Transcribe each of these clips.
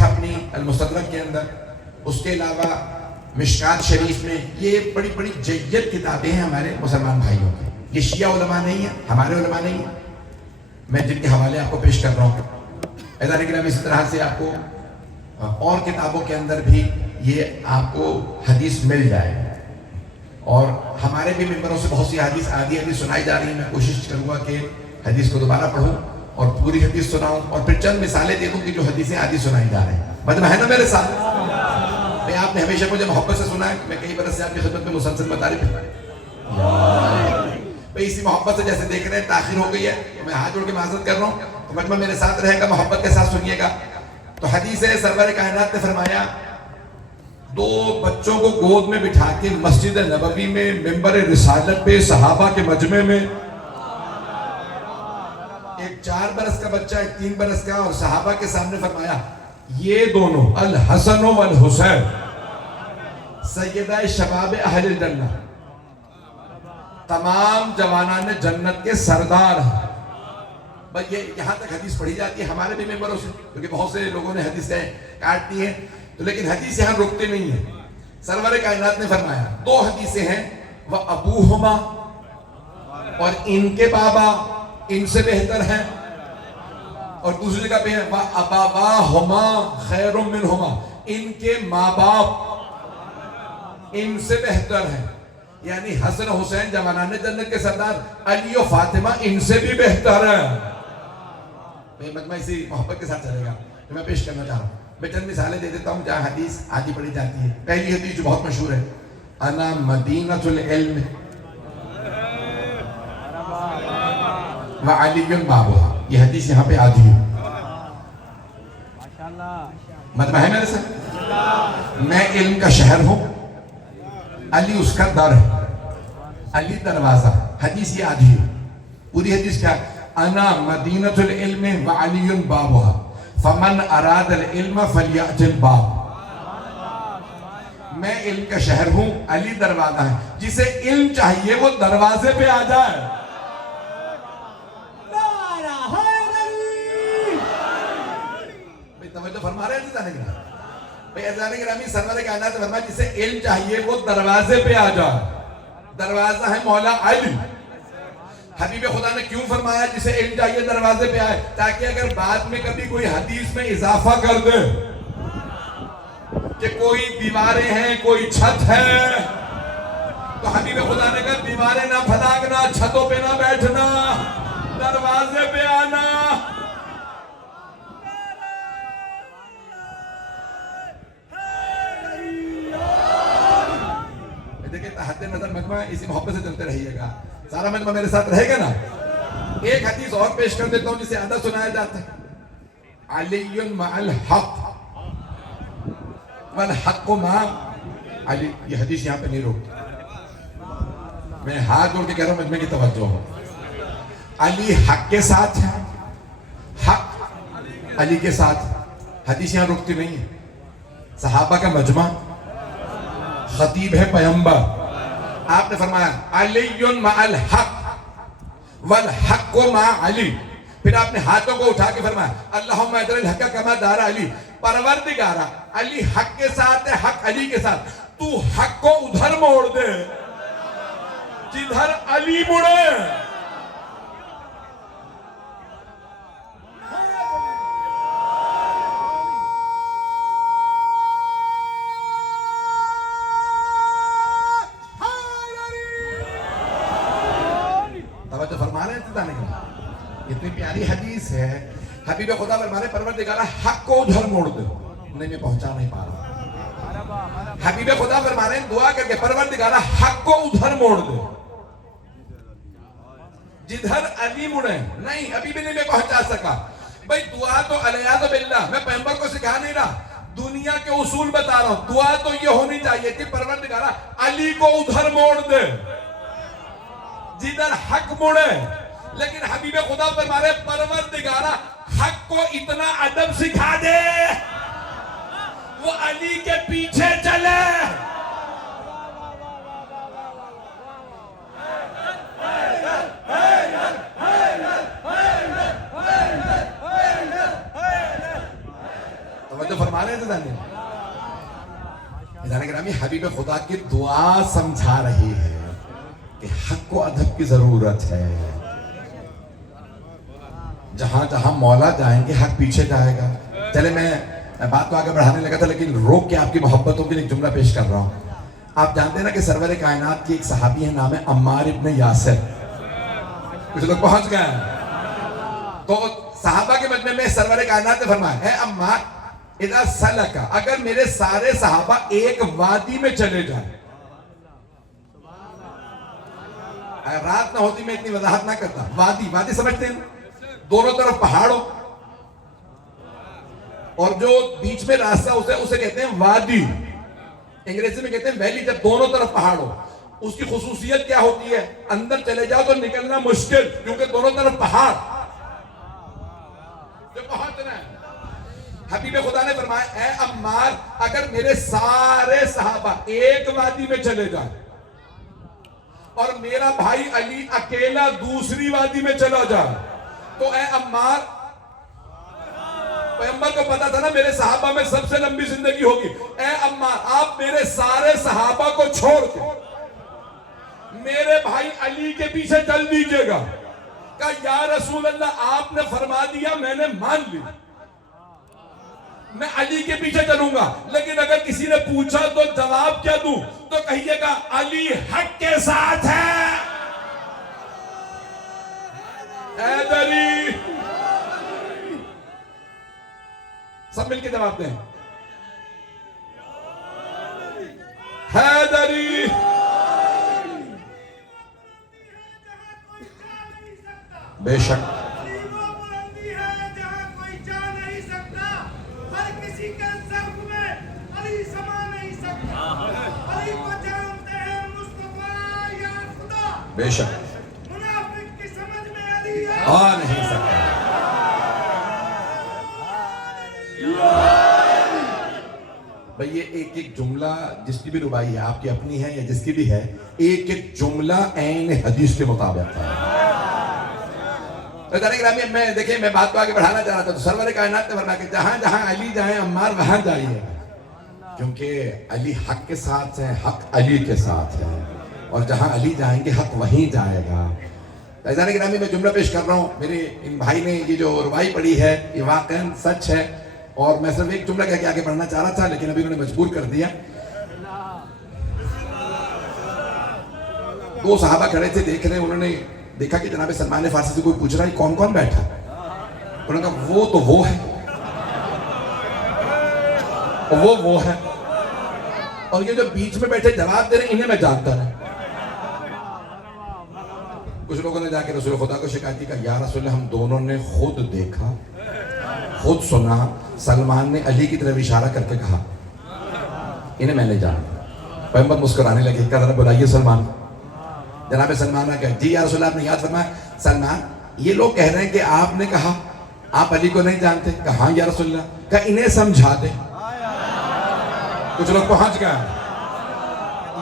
لکھا اپنی المستدرک کے اندر، اس کے علاوہ مشکات شریف میں. یہ بڑی بڑی جید کتابیں ہیں ہمارے مسلمان بھائیوں کی. یہ شیعہ علماء نہیں ہیں، ہمارے علماء نہیں ہیں، میں جن کے حوالے آپ کو پیش کر رہا ہوں. عزیزان کرام اسی طرح سے آپ کو اور کتابوں کے اندر بھی یہ آپ کو حدیث مل جائے. اور ہمارے بھی ممبروں سے بہت سی حدیث آدھی سنائی جا رہی ہیں. میں کوشش کروں گا کہ حدیث کو دوبارہ پڑھوں اور پوری حدیث سناؤں اور پھر چند مثالیں دے دوں کہ جو حدیثیں آدھی سنائی جا رہی ہیں. مطلب ہے نا میرے ساتھ؟ میں آپ نے ہمیشہ مجھے محبت سے سنا ہے، میں کئی برس سے آپ کی خدمت میں مسلسل مطالب ہوں. بھئی اسی محبت سے جیسے دیکھ رہے ہیں تاخیر ہو گئی ہے، میں ہاتھ جوڑ کے معذرت کر رہا ہوں، تو مجمع میرے ساتھ رہے گا، محبت کے ساتھ سنیے گا. تو حدیث ہے، سرور کائنات نے فرمایا 2 بچوں کو گود میں بٹھا کے مسجد نبوی میں ممبر رسالت پہ صحابہ کے مجمع میں، ایک 4 برس کا بچہ، ایک 3 برس کا، اور صحابہ کے سامنے فرمایا یہ دونوں الحسن والحسین سیدہ شباب اہل الجنہ، تمام جوانان جنت کے سردار ہیں. بس یہ یہاں تک حدیث پڑھی جاتی ہے ہمارے بھی ممبروں سے، کیونکہ بہت سے لوگوں نے حدیثیں کاٹ دی ہیں، تو لیکن حدیث یہاں رکتے نہیں ہیں. سرور کائنات نے فرمایا 2 حدیثیں ہیں، وَأَبُوهُمَا، اور ان کے بابا ان سے بہتر ہیں، اور دوسری جگہ پہ ہے وَأَبَوَاهُمَا خَيْرٌ مِّنْهُمَا، ان کے ماں باپ ان سے بہتر ہیں. یعنی حسن حسین جوانان جنت کے سردار، علی و فاطمہ ان سے بھی بہتر ہے. میں مجمع اسی محبت کے ساتھ چلے گا جو میں پیش کرنا چاہ رہا ہوں. میں چند مثالیں دے دیتا ہوں جہاں حدیث آدھی پڑھی جاتی ہے. پہلی حدیث جو بہت مشہور ہے، انا مدینۃ العلم وعلی بابها، یہ حدیث یہاں پہ آدھی ہے. مطلب ہے میرے ساتھ، میں علم کا شہر ہوں، علی اس کا در ہے، علی دروازہ. حدیث یہ آدھی ہے. پوری حدیث کیا؟ انا مدینۃ العلم وعلی بابها فمن اراد العلم فلیأت الباب. میں علم کا شہر ہوں، علی دروازہ ہے، جسے علم چاہیے وہ دروازے پہ آ جائے. توجہ فرما رہے ہیں جانے گرامی؟ بھئی عزیزان گرامی، سرور کائنات نے فرمایا جسے علم چاہیے وہ دروازے پہ آ جائے. دروازہ ہے مولا علی. حبیب خدا نے کیوں فرمایا جسے علم چاہیے دروازے پہ آئے؟ تاکہ اگر بعد میں کبھی کوئی حدیث میں اضافہ کر دے کہ کوئی دیواریں ہیں، کوئی چھت ہے، تو حبیب خدا نے کہا دیواریں نہ پھلاگنا، چھتوں پہ نہ بیٹھنا، دروازے پہ آنا. دیکھیں تحت نظر مجمع اسی محبت سے چلتے رہیے گا. سارا مجمع میرے ساتھ رہے گا نا. ایک حدیث اور پیش کر دیتا ہوں جسے آدھا سنایا جاتا ہے، علی مع الحق والحق مع علی. یہ حدیث یہاں پہ نہیں روکتی، میں ہاتھ جوڑ کے کہہ رہا ہوں مجمع کی توجہ ہو. علی حق کے ساتھ ہے، حق علی کے ساتھ. حدیث یہاں رکتی نہیں ہے. صحابہ کا مجمع، خطیب ہے پیغمبر، آپ نے فرمایا علی مع الحق والحق مع علی. پھر آپ نے ہاتھوں کو اٹھا کے فرمایا اللہم ادر الحق کما دار علی. پروردگارا علی حق کے ساتھ ہے، حق علی کے ساتھ، تو حق کو ادھر موڑ دے جدھر علی مڑے. اتنی پیاری حدیث ہے. حبیب خدا فرمانے پروردگارہ حق کو ادھر موڑ دے. نہیں میں پہنچا نہیں پا رہا. حبیب خدا فرمانے دعا کر کے پروردگارہ حق کو ادھر موڑ دے جدھر علی مڑے. نہیں ابھی بھی نہیں میں پہنچا سکا. بھئی دعا تو علیہ باللہ، میں پیغمبر کو سکھا نہیں رہا، دنیا کے اصول بتا رہا ہوں. دعا تو یہ ہونی چاہیے کہ پروردگارہ علی کو ادھر موڑ دے جدھر حق مڑے. لیکن حبیب خدا فرما رہے پروردگارہ حق کو اتنا ادب سکھا دے وہ علی کے پیچھے چلے. توجہ فرما رہے تھے جانے گرامی حبیب خدا کی دعا سمجھا رہی ہے کہ حق و ادب کی ضرورت ہے. جہاں جہاں مولا جائیں گے حق پیچھے جائے گا. چلے میں بات کو آگے بڑھانے لگا تھا لیکن روک کے آپ کی محبتوں کے لیے ایک جملہ پیش کر رہا ہوں. آپ جانتے ہیں نا کہ سرور کائنات کی ایک صحابی ہے, نام ہے عمار ابن یاسر. کچھ لوگ پہنچ گئے ہیں. تو صحابہ کے مجمع میں سرور کائنات نے فرمایا, اے عمار اذا سلکا, اگر میرے سارے صحابہ ایک وادی میں چلے جائیں, رات نہ ہوتی میں اتنی وضاحت نہ کرتا. وادی سمجھتے ہیں, دونوں طرف پہاڑوں اور جو بیچ میں راستہ اسے کہتے ہیں وادی, انگریزی میں کہتے ہیں ویلی. جب دونوں طرف پہاڑوں, اس کی خصوصیت کیا ہوتی ہے, اندر چلے جاؤ تو نکلنا مشکل کیونکہ دونوں طرف پہاڑ. جو پہنچنا ہے, حبیب خدا نے فرمایا اے عمار اگر میرے سارے صحابہ ایک وادی میں چلے جائیں اور میرا بھائی علی اکیلا دوسری وادی میں چلا جائے, تو اے عمار, پیغمبر کو پتا تھا نا میرے صحابہ میں سب سے لمبی زندگی ہوگی, اے عمار آپ میرے سارے صحابہ کو چھوڑ کے میرے بھائی علی کے پیچھے چل دیجئے گا. کہا یا رسول اللہ آپ نے فرما دیا میں نے مان لی, میں علی کے پیچھے چلوں گا, لیکن اگر کسی نے پوچھا تو جواب کیا دوں, تو کہیے گا علی حق کے ساتھ ہے. حیدری, سب مل کے جواب دیں, حیدری. بے شک بے شک منافق کی سمجھ میں علی آ نہیں سکتا. بھئی یہ ایک ایک جملہ جس کی بھی ربائی ہے, آپ کی اپنی ہے یا جس کی بھی ہے, ایک ایک جملہ عین حدیث کے مطابق ہے. میں دیکھیں میں بات کو آگے بڑھانا چاہ رہا تھا, تو سرور کائنات نے فرمایا کہ جہاں جہاں علی جائیں عمار وہاں جائیے, کیونکہ علی حق کے ساتھ ہے, حق علی کے ساتھ ہے, اور جہاں علی جائیں گے حق وہیں جائے گا. عزیزان گرامی میں جملہ پیش کر رہا ہوں, میرے ان بھائی نے یہ جو روائی پڑھی ہے یہ واقعاً سچ ہے, اور میں صرف ایک جملہ کہہ کے آگے بڑھنا چاہ رہا تھا لیکن ابھی انہوں نے مجبور کر دیا. دو صحابہ کھڑے تھے دیکھ رہے, انہوں نے دیکھا کہ جناب سلمان فارسی سے کوئی پوچھ رہا ہے کون کون بیٹھا, انہوں نے کہا وہ تو وہ ہے, وہ ہے, اور یہ جو بیچ میں بیٹھے جواب دے رہے انہیں میں جانتا ہوں. کچھ لوگوں نے جا کے رسول خدا کو شکایت کی, کہا یا رسول اللہ ہم دونوں نے خود دیکھا, خود سنا, سلمان نے علی کی طرف اشارہ کر کے کہا انہیں میں نے جانا. پیغمبر مسکرانے لگے, کہا ذرا بلائیے سلمان. جناب سلمان نے کہا جی یا رسول اللہ, آپ نے یاد فرمایا سلمان یہ لوگ کہہ رہے ہیں کہ آپ نے کہا آپ علی کو نہیں جانتے. کہا ہاں یا رسول اللہ. کہا انہیں سمجھا دیں. کچھ لوگ پہنچ گئے,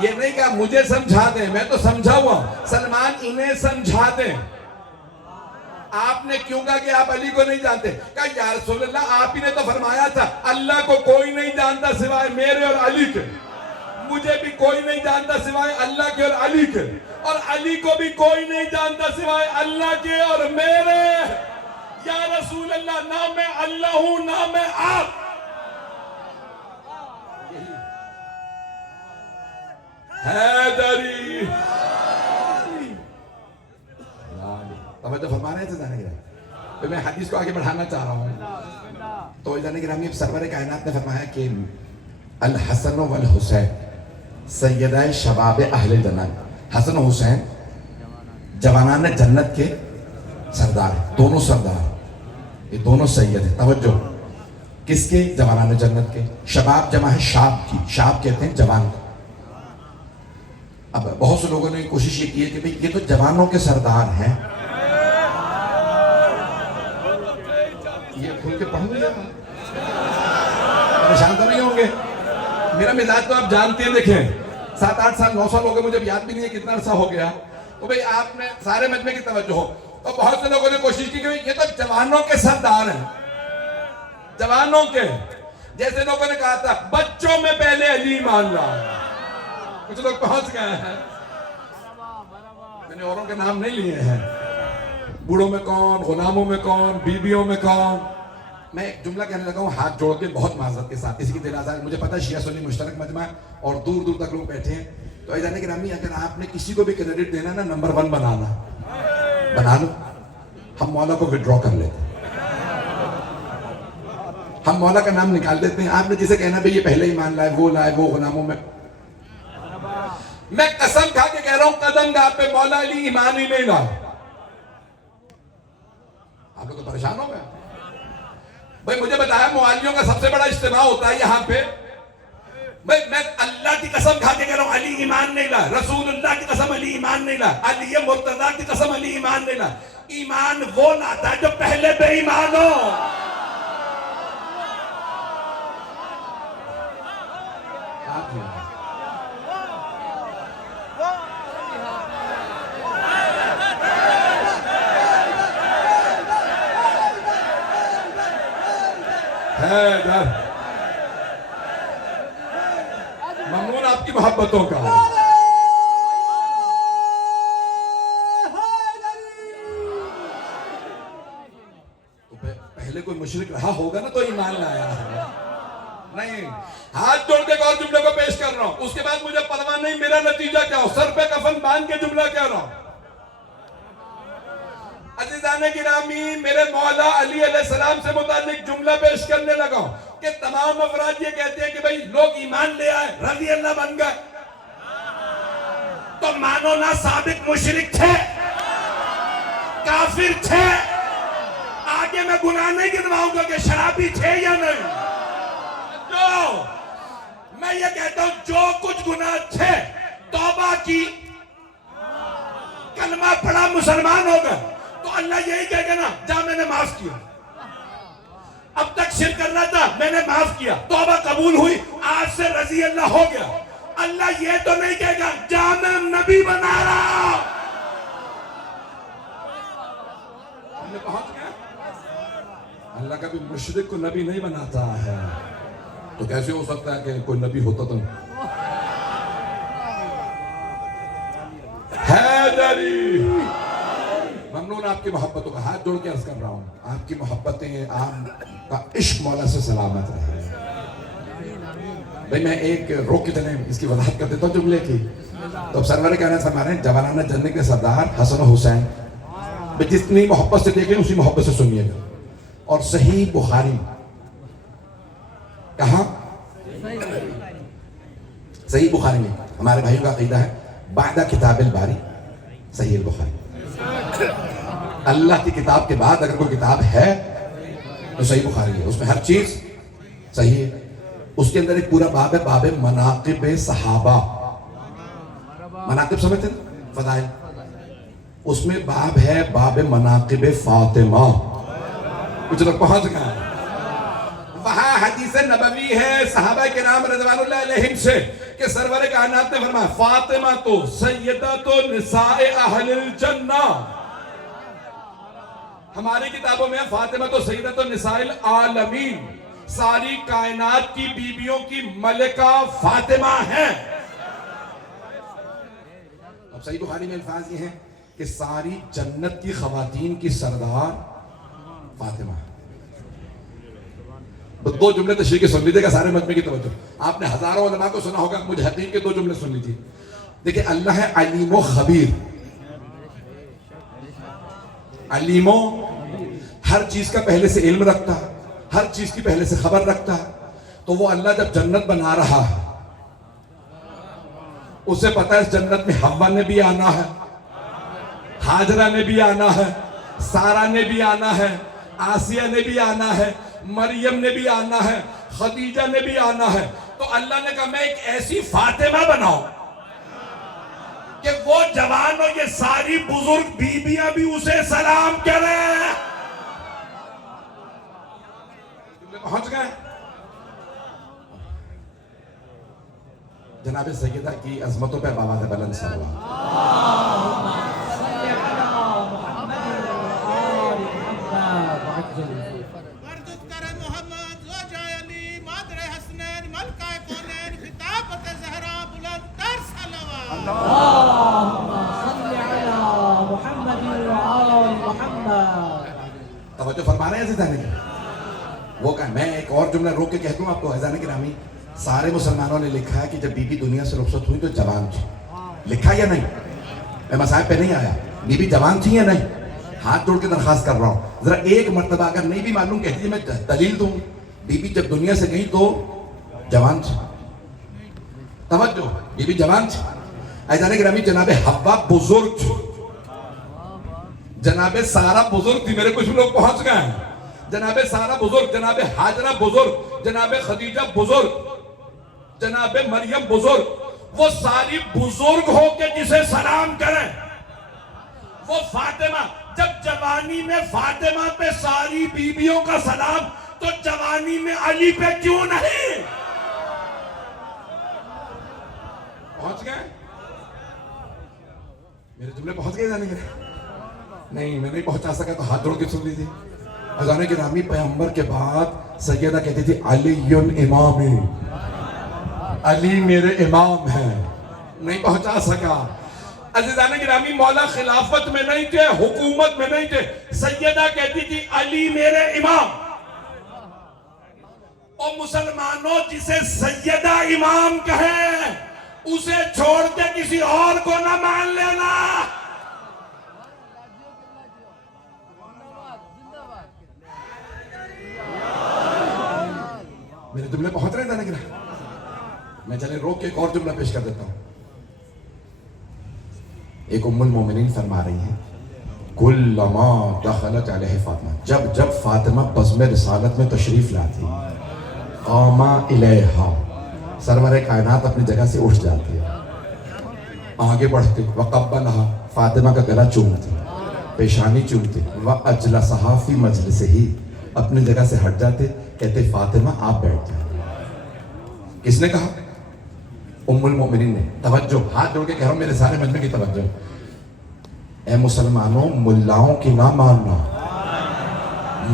یہ نہیں کہا مجھے سمجھا دیں, میں تو سمجھا ہوا. سلمان انہیں سمجھا دیں. آپ نے کیوں کہا کہ آپ علی کو نہیں جانتے؟ کہا یا رسول اللہ آپ ہی نے تو فرمایا تھا اللہ کو کوئی نہیں جانتا سوائے میرے اور علی کے, مجھے بھی کوئی نہیں جانتا سوائے اللہ کے اور علی کے, اور علی کو بھی کوئی نہیں جانتا سوائے اللہ کے اور میرے. یا رسول اللہ نہ میں اللہ ہوں نہ میں آپ. حیدری توجہ فرما رہے تھے جانے گرامی, تو میں حدیث کو آگے بڑھانا چاہ رہا ہوں. تو جانے گرامی سرور کائنات نے فرمایا کہ الحسن والحسین سیدہ شباب اہل جنت, حسن و حسین جوانان جنت کے سردار, دونوں سردار, یہ دونوں سید ہیں. توجہ کس کے؟ جوانان جنت کے. شباب جمع ہے شاب کی, شاب کہتے ہیں جوان کو. اب بہت سے لوگوں نے کوشش یہ کی ہے کہ بھئی یہ تو جوانوں کے سردار ہیں, یہ کھل کے پڑھ لیا, پریشان تو نہیں ہوں گے. میرا مزاج تو آپ جانتے ہیں, دیکھیں 7-8 سال 9 سال ہو گئے, مجھے یاد بھی نہیں ہے کتنا عرصہ ہو گیا. تو بھئی آپ نے سارے مجمع کی توجہ ہو, تو بہت سے لوگوں نے کوشش کی کہ یہ تو جوانوں کے سردار ہیں, جوانوں کے. جیسے لوگوں نے کہا تھا بچوں میں پہلے علی مان لا. کچھ لوگ پہنچ گئے ہیں. میں نے اوروں کے نام نہیں لیے ہیں. بوڑھوں میں کون, غلاموں میں کون, بیویوں میں کون. میں ایک جملہ کہنے لگا ہوں ہاتھ جوڑ کے بہت معذرت کے ساتھ. کسی کی جنازہ مجھے پتہ ہے شیعہ سنی مشترک مجمع ہے اور دور دور تک لوگ بیٹھے ہیں. تو عزیزان گرامی اگر آپ نے کسی کو بھی کریڈٹ دینا نا نمبر 1 بنا لو. ہم مولا کو وڈرا کر لیتے ہیں. ہم مولا کا نام نکال دیتے ہیں. آپ نے جسے کہنا بھی یہ پہلے ایمان لائے, وہ غلاموں میں. میں قسم کھا کے کہہ رہا ہوں قدم گاہ پہ مولا علی ایمان ہی نہیں لا. آپ لوگ تو پریشان ہو گئے. بھائی مجھے بتایا موالیوں کا سب سے بڑا اجتماع ہوتا ہے یہاں پہ. بھائی میں اللہ کی قسم کھا کے کہہ رہا ہوں علی ایمان نہیں لا. رسول اللہ کی قسم علی ایمان نہیں لا. علی مرتضیٰ کی قسم علی ایمان نہیں لا. ایمان وہ لاتا ہے جو پہلے بے ایمان ہو. ممنون آپ کی محبتوں کا. تو پہلے کوئی مشرک رہا ہوگا نا تو ایمان لایا ہے. نہیں, ہاتھ جوڑ کے ایک اور جملے کو پیش کر رہا ہوں. اس کے بعد مجھے پرواہ نہیں میرا نتیجہ کیا ہو. سر پہ کفن باندھ کے جملہ کہہ رہا ہوں. عزیزان گرامی میرے مولا علی علیہ السلام سے متعلق جملہ پیش کرنے لگا ہوں کہ تمام افراد یہ کہتے ہیں کہ بھئی لوگ ایمان لے آئے, رضی اللہ بن گئے. تو مانو نہ سابق مشرک تھے, کافر تھے. آگے میں گناہ نہیں گنواؤں گا کہ شرابی تھے یا نہیں. میں یہ کہتا ہوں جو کچھ گناہ تھے توبہ کی, کلمہ پڑھا, مسلمان ہو گئے, تو اللہ یہی کہے گا نا جا میں نے معاف کیا. اب تک شرک کرنا تھا میں نے معاف کیا, توبہ قبول ہوئی, آج سے رضی اللہ ہو گیا. اللہ یہ تو نہیں کہے گا جا میں نبی بنا رہا. پہنچ گیا. اللہ کبھی مشرک کو نبی نہیں بناتا ہے. تو کیسے ہو سکتا ہے کہ کوئی نبی ہوتا تو حیدری. ممنون آپ کی محبتوں کا. ہاتھ جوڑ کے عرض کر رہا ہوں آپ کی محبتیں, آپ کا عشق مولا سے سلامت رہے. بھئی میں ایک روک کے چلیں اس کی وضاحت کر دیتا ہوں جملے کی. تو اب سرور کہنا فرمانے جوانانہ جنت کے سردار حسن و حسین. بھئی جتنی محبت سے دیکھیں اسی محبت سے سنیے گا. اور صحیح بخاری کہاں؟ صحیح بخاری میں ہمارے بھائیوں کا عقیدہ ہے بعد کتاب الباری صحیح بخاری. اللہ کی کتاب کے بعد اگر کوئی کتاب ہے تو صحیح بخاری ہے. اس میں ہر چیز صحیح ہے. اس کے اندر ایک پورا باب ہے, باب مناقب صحابہ. مناقب سمجھتے ہیں فضائل. اس میں باب ہے باب مناقب فاطمہ. کچھ لوگ پہنچ گئے. وہاں حدیث نبوی ہے صحابہ کرام رضوان اللہ علیہم سے کہ سرور کائنات نے فرمایا فاطمہ تو سیدۃ نساء اہل الجنہ. ہماری کتابوں میں فاطمہ تو سیدۃ نساء العالمین, ساری کائنات کی بیویوں کی ملکہ فاطمہ ہیں. اب صحیح بخاری میں الفاظ یہ ہیں کہ ساری جنت کی خواتین کی سردار فاطمہ. دو جملے تشریح کے سن لیجیے گا سارے مجمع کی توجہ. آپ نے ہزاروں علماء کو سنا ہوگا, مجھے حقیق کے 2 جملے سن لیجیے. دیکھیں اللہ ہے علیم و خبیر. علیم و ہر چیز کا پہلے سے علم رکھتا ہے, ہر چیز کی پہلے سے خبر رکھتا ہے. تو وہ اللہ جب جنت بنا رہا ہے اسے پتا ہے اس جنت میں حوا نے بھی آنا ہے, ہاجرہ نے بھی آنا ہے, سارا نے بھی آنا ہے, آسیہ نے بھی آنا ہے, مریم نے بھی آنا ہے, خدیجہ نے بھی آنا ہے. تو اللہ نے کہا میں ایک ایسی فاطمہ بناؤں کہ وہ جوان اور یہ ساری بزرگ بیویاں بھی اسے سلام کریں. پہنچ گئے. جناب سیدہ کی عظمتوں پہ بآواز بلند صلوات. مردد کر محمد زوجہ علی مادر اللهم صل على محمد وآل محمد. توجہ فرما رہے ہیں عزیزان گرامی. وہ کہ میں ایک اور جملہ روک کے کہہ دوں آپ کو عزیزان گرامی. سارے مسلمانوں نے لکھا ہے کہ جب بی بی دنیا سے رخصت ہوئی تو جوان تھی. لکھا یا نہیں؟ میں مصاحب پہ نہیں آیا. بی بی جوان تھی یا نہیں؟ ہاتھ جوڑ کے درخواست کر رہا ہوں ذرا ایک مرتبہ اگر نہیں بھی معلوم کہہ دیجیے میں دلیل دوں. بی بی جب دنیا سے گئی تو جوان تھی. توجہ, بی بی جوان تھی. عزیزان گرامی جناب حوا بزرگ تھی, جناب سارا بزرگ تھی. میرے کچھ لوگ پہنچ گئے ہیں. جناب سارا بزرگ, جناب حاجرہ بزرگ, جناب خدیجہ بزرگ, جناب مریم بزرگ. وہ ساری بزرگ ہو کے جسے سلام کریں وہ فاطمہ. جب جوانی میں فاطمہ پہ ساری بیویوں کا سلام تو جوانی میں علی پہ کیوں نہیں؟ پہنچ گئے میرے جملے پہنچ گئے جانے گے نہیں میں نہیں پہنچا سکا تو ہاتھ جوڑ کے سن لیجیے. عزیزان گرامی پیغمبر کے بعد سیدہ کہتی تھی علی امامی, علی میرے امام ہیں. نہیں پہنچا سکا. عزیزان گرامی مولا خلافت میں نہیں تھے, حکومت میں نہیں تھے. سیدہ کہتی تھی علی میرے امام. اور مسلمانوں جسے سیدہ امام کہیں اسے چھوڑ کے کسی اور کو نہ مان لینا. میرے جملے پہنچ رہے ہیں نا. میں چلے روک کے ایک اور جملہ پیش کر دیتا ہوں. ایک ام المومنین فرما رہی ہیں کلما دخلت علیہ فاطمہ, جب جب فاطمہ بزم رسالت میں تشریف لاتی قام الیہا, سرور کائنات اپنی جگہ سے اٹھ جاتے, آگے بڑھتے, وقبلہا, فاطمہ کا گلا چومتے, پیشانی چومتے, وَأَجْلَسَهَا فِي مَجْلِسِهِ, اپنی جگہ سے ہٹ جاتے, کہتے فاطمہ آپ بیٹھ جائیں. کس نے کہا؟ ام المومنین نے. توجہ, ہاتھ جوڑ کے کہہ رہا ہوں میرے سارے مجمع کی توجہ. اے مسلمانوں ملاؤں کی نہ ماننا,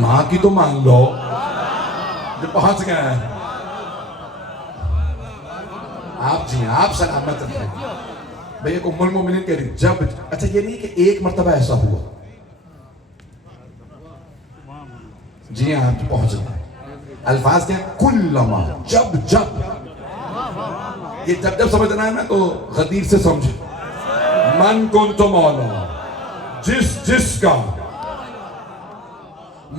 ماں کی تو مان لو جو پہنچ گئے ہیں. آپ جی آپ سلامت رہیں. بھئی ایک ام المومنین کہہ رہی جب, اچھا یہ نہیں کہ ایک مرتبہ ایسا ہوا, جی ہاں آپ پہنچ گئے. الفاظ کیا کلما, جب جب. یہ جب جب سمجھنا ہے نا تو غدیر سے سمجھے. من کنت مولا, جس جس کا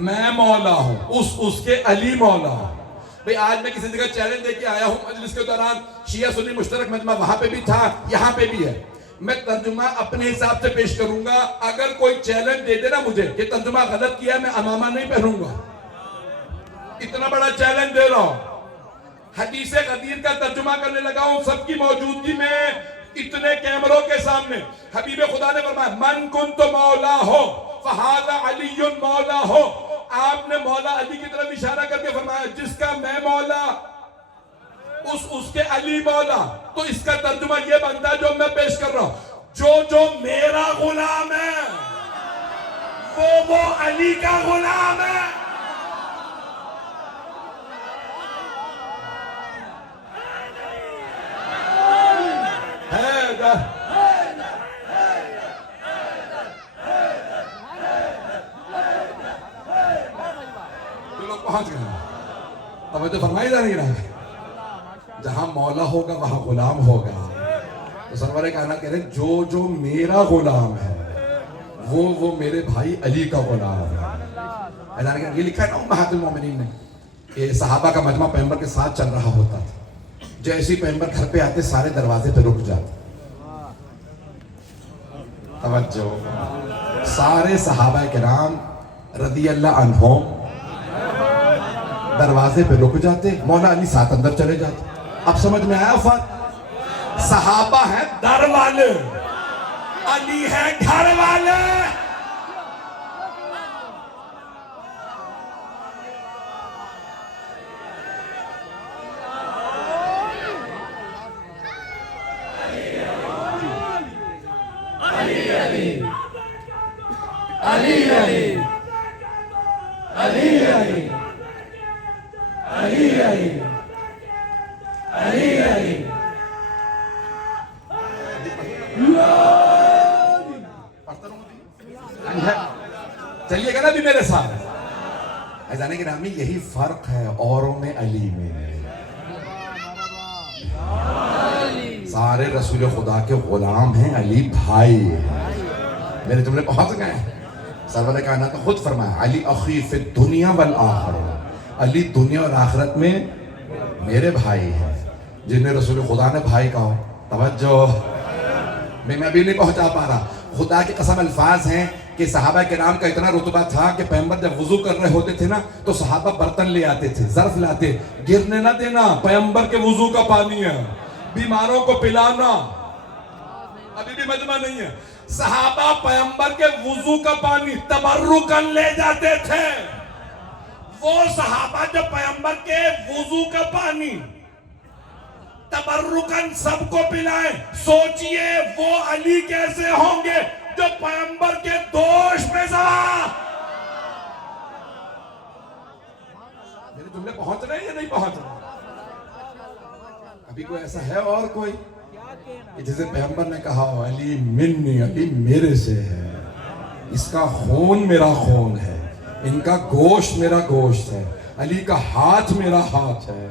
میں مولا ہوں اس کے علی مولا ہوں. بھئی آج میں کسی جگہ چیلنج دے کے آیا ہوں مجلس کے دوران, شیعہ سنی مشترک مجمع وہاں پہ بھی تھا یہاں پہ بھی ہے. میں ترجمہ اپنے حساب سے پیش کروں گا. اگر کوئی چیلنج دے دے نا مجھے کہ ترجمہ غلط کیا, میں امامہ نہیں پہنوں گا. اتنا بڑا چیلنج دے رہا ہوں. حدیث غدیر کا ترجمہ کرنے لگا ہوں سب کی موجودگی میں, اتنے کیمروں کے سامنے. حبیب خدا نے فرمایا من کنت مولا ہو فہذا علی مولا ہو. آپ نے مولا علی کی طرف اشارہ کر کے فرمایا جس کا میں مولا اس کے علی مولا. تو اس کا ترجمہ یہ بنتا ہے جو میں پیش کر رہا ہوں, جو میرا غلام ہے وہ علی کا غلام ہے. جو لوگ پہنچ گئے توجہ فرمائی جا نہیں رہا. جہاں مولا ہوگا وہاں غلام ہوگا. تو سرور کائنات کہہ رہے ہیں جو میرا غلام ہے وہ میرے بھائی علی کا غلام ہے. یہ لکھا ہے نا امہات المومنین نے کہ صحابہ کا مجمع پیغمبر کے ساتھ چل رہا ہوتا تھا. جیسے پیغمبر گھر پہ آتے سارے دروازے پہ رک جاتے. توجہ, سارے صحابہ کرام رضی اللہ عنہم دروازے پہ رک جاتے, مولا علی ساتھ اندر چلے جاتے. اب سمجھ میں آیا فرق؟ صحابہ ہیں در والے, علی ہے گھر والے. بتانے کے نامی یہی فرق ہے اوروں میں علی میں. سارے رسول خدا کے غلام ہیں, علی بھائی ہیں. میرے جملے پہنچ گئے ہیں. سرور کائنات نے خود فرمایا علی اخی فی الدنیا والآخرہ, علی دنیا اور آخرت میں میرے بھائی ہیں. جنہیں رسول خدا نے بھائی کہا, توجہ, میں ابھی نہیں پہنچا پا رہا. خدا کی قسم الفاظ ہیں کہ صحابہ کرام کا اتنا رتبہ تھا کہ پیغمبر جب وضو کر رہے ہوتے تھے نا تو صحابہ برتن لے آتے تھے, ظرف لاتے, گرنے نہ دینا, پیغمبر کے وضو کا پانی ہے, بیماروں کو پلانا. ابھی بھی مجمع نہیں ہے. صحابہ پیغمبر کے وضو کا پانی تبرکن لے جاتے تھے. وہ صحابہ جو پیغمبر کے وضو کا پانی تبرکن سب کو پلائیں, سوچئے وہ علی کیسے ہوں گے جو پیغمبر کے دوش میں سوا. میرے جملے پہنچ رہے ہیں یا نہیں پہنچ رہے؟ ابھی کوئی ایسا ہے اور کوئی کہ جسے پیغمبر نے کہا علی منی, علی میرے سے ہے, اس کا خون میرا خون ہے, ان کا گوشت میرا گوشت ہے, علی کا ہاتھ میرا ہاتھ ہے.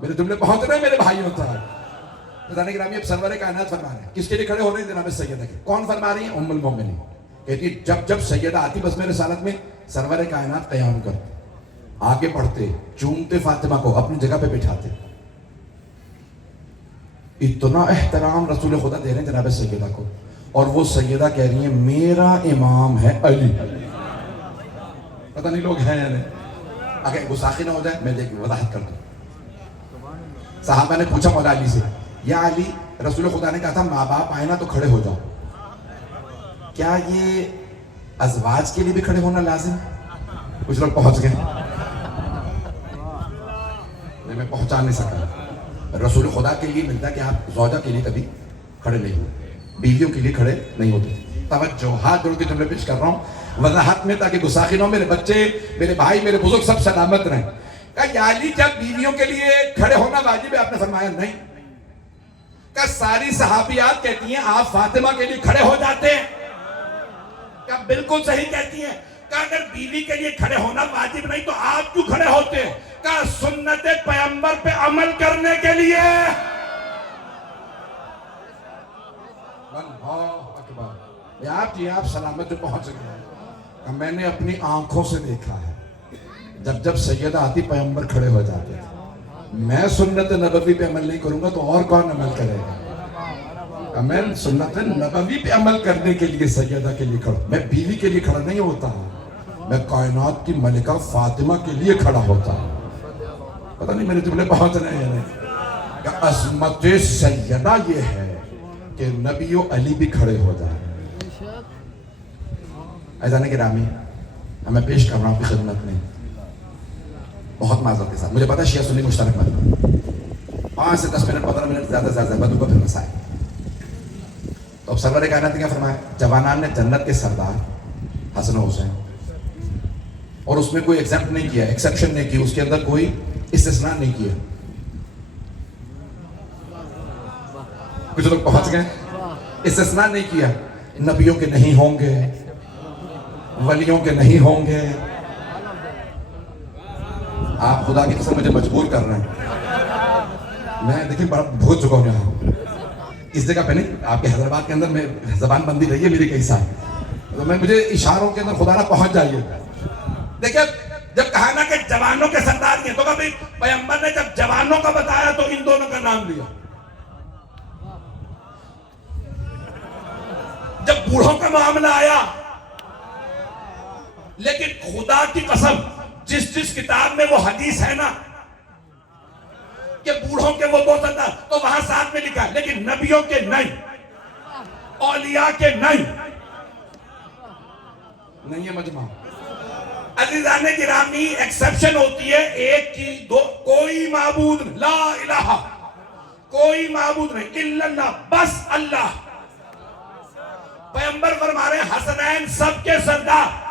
میرے جملے پہنچ رہے ہیں میرے بھائیوں تک؟ بتانے کے نامی اب سرور کائنات فرما رہے ہیں. کس کے لیے کھڑے ہو رہے ہیں جناب سیدہ کے؟ کون فرما رہی ہیں؟ ام المومنین. کہتی جب سیدہ آتی بس میرے رسالت میں سرور کائنات قیام کرتے, آگے بڑھتے, چومتے فاطمہ کو, اپنی جگہ پہ بٹھاتے. اتنا احترام رسول خدا دے رہے ہیں جناب سیدہ کو, اور وہ سیدہ کہہ رہی ہیں میرا امام ہے علی. پتہ نہیں لوگ ہیں یا نہیں. اگر گستاخی نہ ہو جائے میں دیکھ وضاحت کر دوں. صحابہ نے پوچھا مولا علی سے, یا علی, رسول خدا نے کہا تھا ماں باپ آئے نا تو کھڑے ہو جاؤ, کیا یہ ازواج کے لیے بھی کھڑے ہونا لازم؟ کچھ لوگ پہنچ گئے, میں پہنچا نہیں سکا. رسول خدا کے لیے ملتا کہ آپ زوجہ کے لیے کبھی کھڑے نہیں ہوتے, بیویوں کے لیے کھڑے نہیں ہوتے. توجہ, ہاتھ جوڑ کے جملے پیش کر رہا ہوں وضاحت میں تاکہ گستاخی نہ ہو. میرے بچے, میرے بھائی, میرے بزرگ سب سلامت رہیں. کہ یا علی جب بیویوں کے لیے کھڑے ہونا واجب ہے؟ آپ نے فرمایا نہیں. کہ ساری صحابیات کہتی ہیں آپ فاطمہ کے لیے کھڑے ہو جاتے ہیں؟ کہ بالکل صحیح کہتی ہیں. کہ اگر بیوی کے لیے کھڑے ہونا واجب نہیں تو آپ کیوں کھڑے ہوتے ہیں؟ کہ سنت پیغمبر پہ عمل کرنے کے لیے. اللہ اکبر. آپ سلامت جو پہنچ گئے. میں نے اپنی آنکھوں سے دیکھا ہے جب سیدہ آتی پیغمبر کھڑے ہو جاتے تھے. میں سنت نبوی پہ عمل نہیں کروں گا تو اور کون عمل کرے گا؟ میں سنت نبوی پہ عمل کرنے کے لیے سیدہ کے لیے کھڑا, میں بیوی کے لیے کھڑا نہیں ہوتا, میں کائنات کی ملکہ فاطمہ کے لیے کھڑا ہوتا. پتہ نہیں میرے جملے پہنچ رہے ہیں یا نہیں. کہ عظمت سیدہ یہ ہے کہ نبی و علی بھی کھڑے ہو جائیں. ایزان گرامی, میں پیش کر رہا ہوں آپ کی خدمت میں بہت معذرت کے ساتھ. مجھے پتا شیعہ سنی مشترک مت 5 سے 10 منٹ 15 منٹ زیادہ زیادہ بدو کا پھر مسائل. تو اب سرور کائنات نے کیا فرمایا؟ جوانان نے جنت کے سردار حسن و حسین, اور اس میں کوئی ایکسپٹ نہیں کیا, ایکسپشن نہیں کی, اس کے اندر کوئی استثناء نہیں کیا. کچھ لوگ پہنچ گئے, استثناء نہیں کیا. نبیوں کے نہیں ہوں گے, ولیوں کے نہیں ہوں گے. آپ خدا کی قسم مجھے مجبور کر رہے ہیں. میں دیکھیں بڑا بھول چکا ہوں یہاں, اس جگہ پہ نہیں. آپ کے حیدرآباد کے اندر میں زبان بندی رہی ہے میری کئی سال, تو مجھے اشاروں کے اندر خدا نہ پہنچ جائیے. دیکھیں جب کہا نا کہ جوانوں کے سردار ہیں, تو کبھی پیغمبر نے جب جوانوں کا بتایا تو ان دونوں کا نام لیا. جب بوڑھوں کا معاملہ آیا, لیکن خدا کی قسم جس کتاب میں وہ حدیث ہے نا کہ بوڑھوں کے وہ بہت سردار, تو وہاں ساتھ میں لکھا ہے, لیکن نبیوں کے نہیں, اولیاء کے نہیں. نہیں ہے مجمع. عزیزان گرامی, ایکسپشن ہوتی ہے ایک کی دو. کوئی معبود لا الہ, کوئی معبود نہیں الا اللہ, بس اللہ. پیغمبر فرما رہے ہیں حسنین سب کے سردار,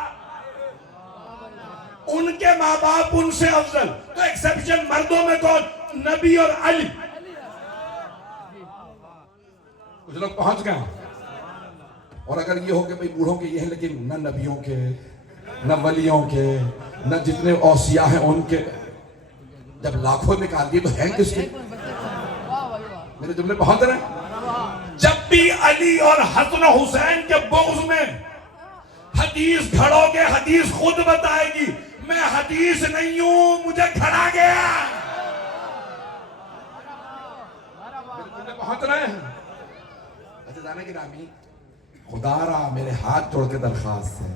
ان کے ماں باپ ان سے افضل. تو ایکسپشن مردوں میں کون؟ نبی اور علی. کچھ لوگ پہنچ گئے. اور اگر یہ ہو کہ بھئی بوڑھوں کے یہ ہیں لیکن نہ نبیوں کے, نہ ولیوں کے, نہ جتنے اوصیاء ہیں ان کے، جب لاکھوں نکال دیے تو ہیں کس کے؟ میرے جملے پہنچ رہے ہیں؟ جب بھی علی اور حسن و حسین کے بغض میں حدیث کھڑو گے، حدیث خود بتائے گی میں حدیث نہیں ہوں، مجھے کھڑا گیا۔ میرے جملے پہنچ رہے ہیں؟ اچھا جانے کی رامی، خدا را میرے ہاتھ جوڑ کے درخواست ہے،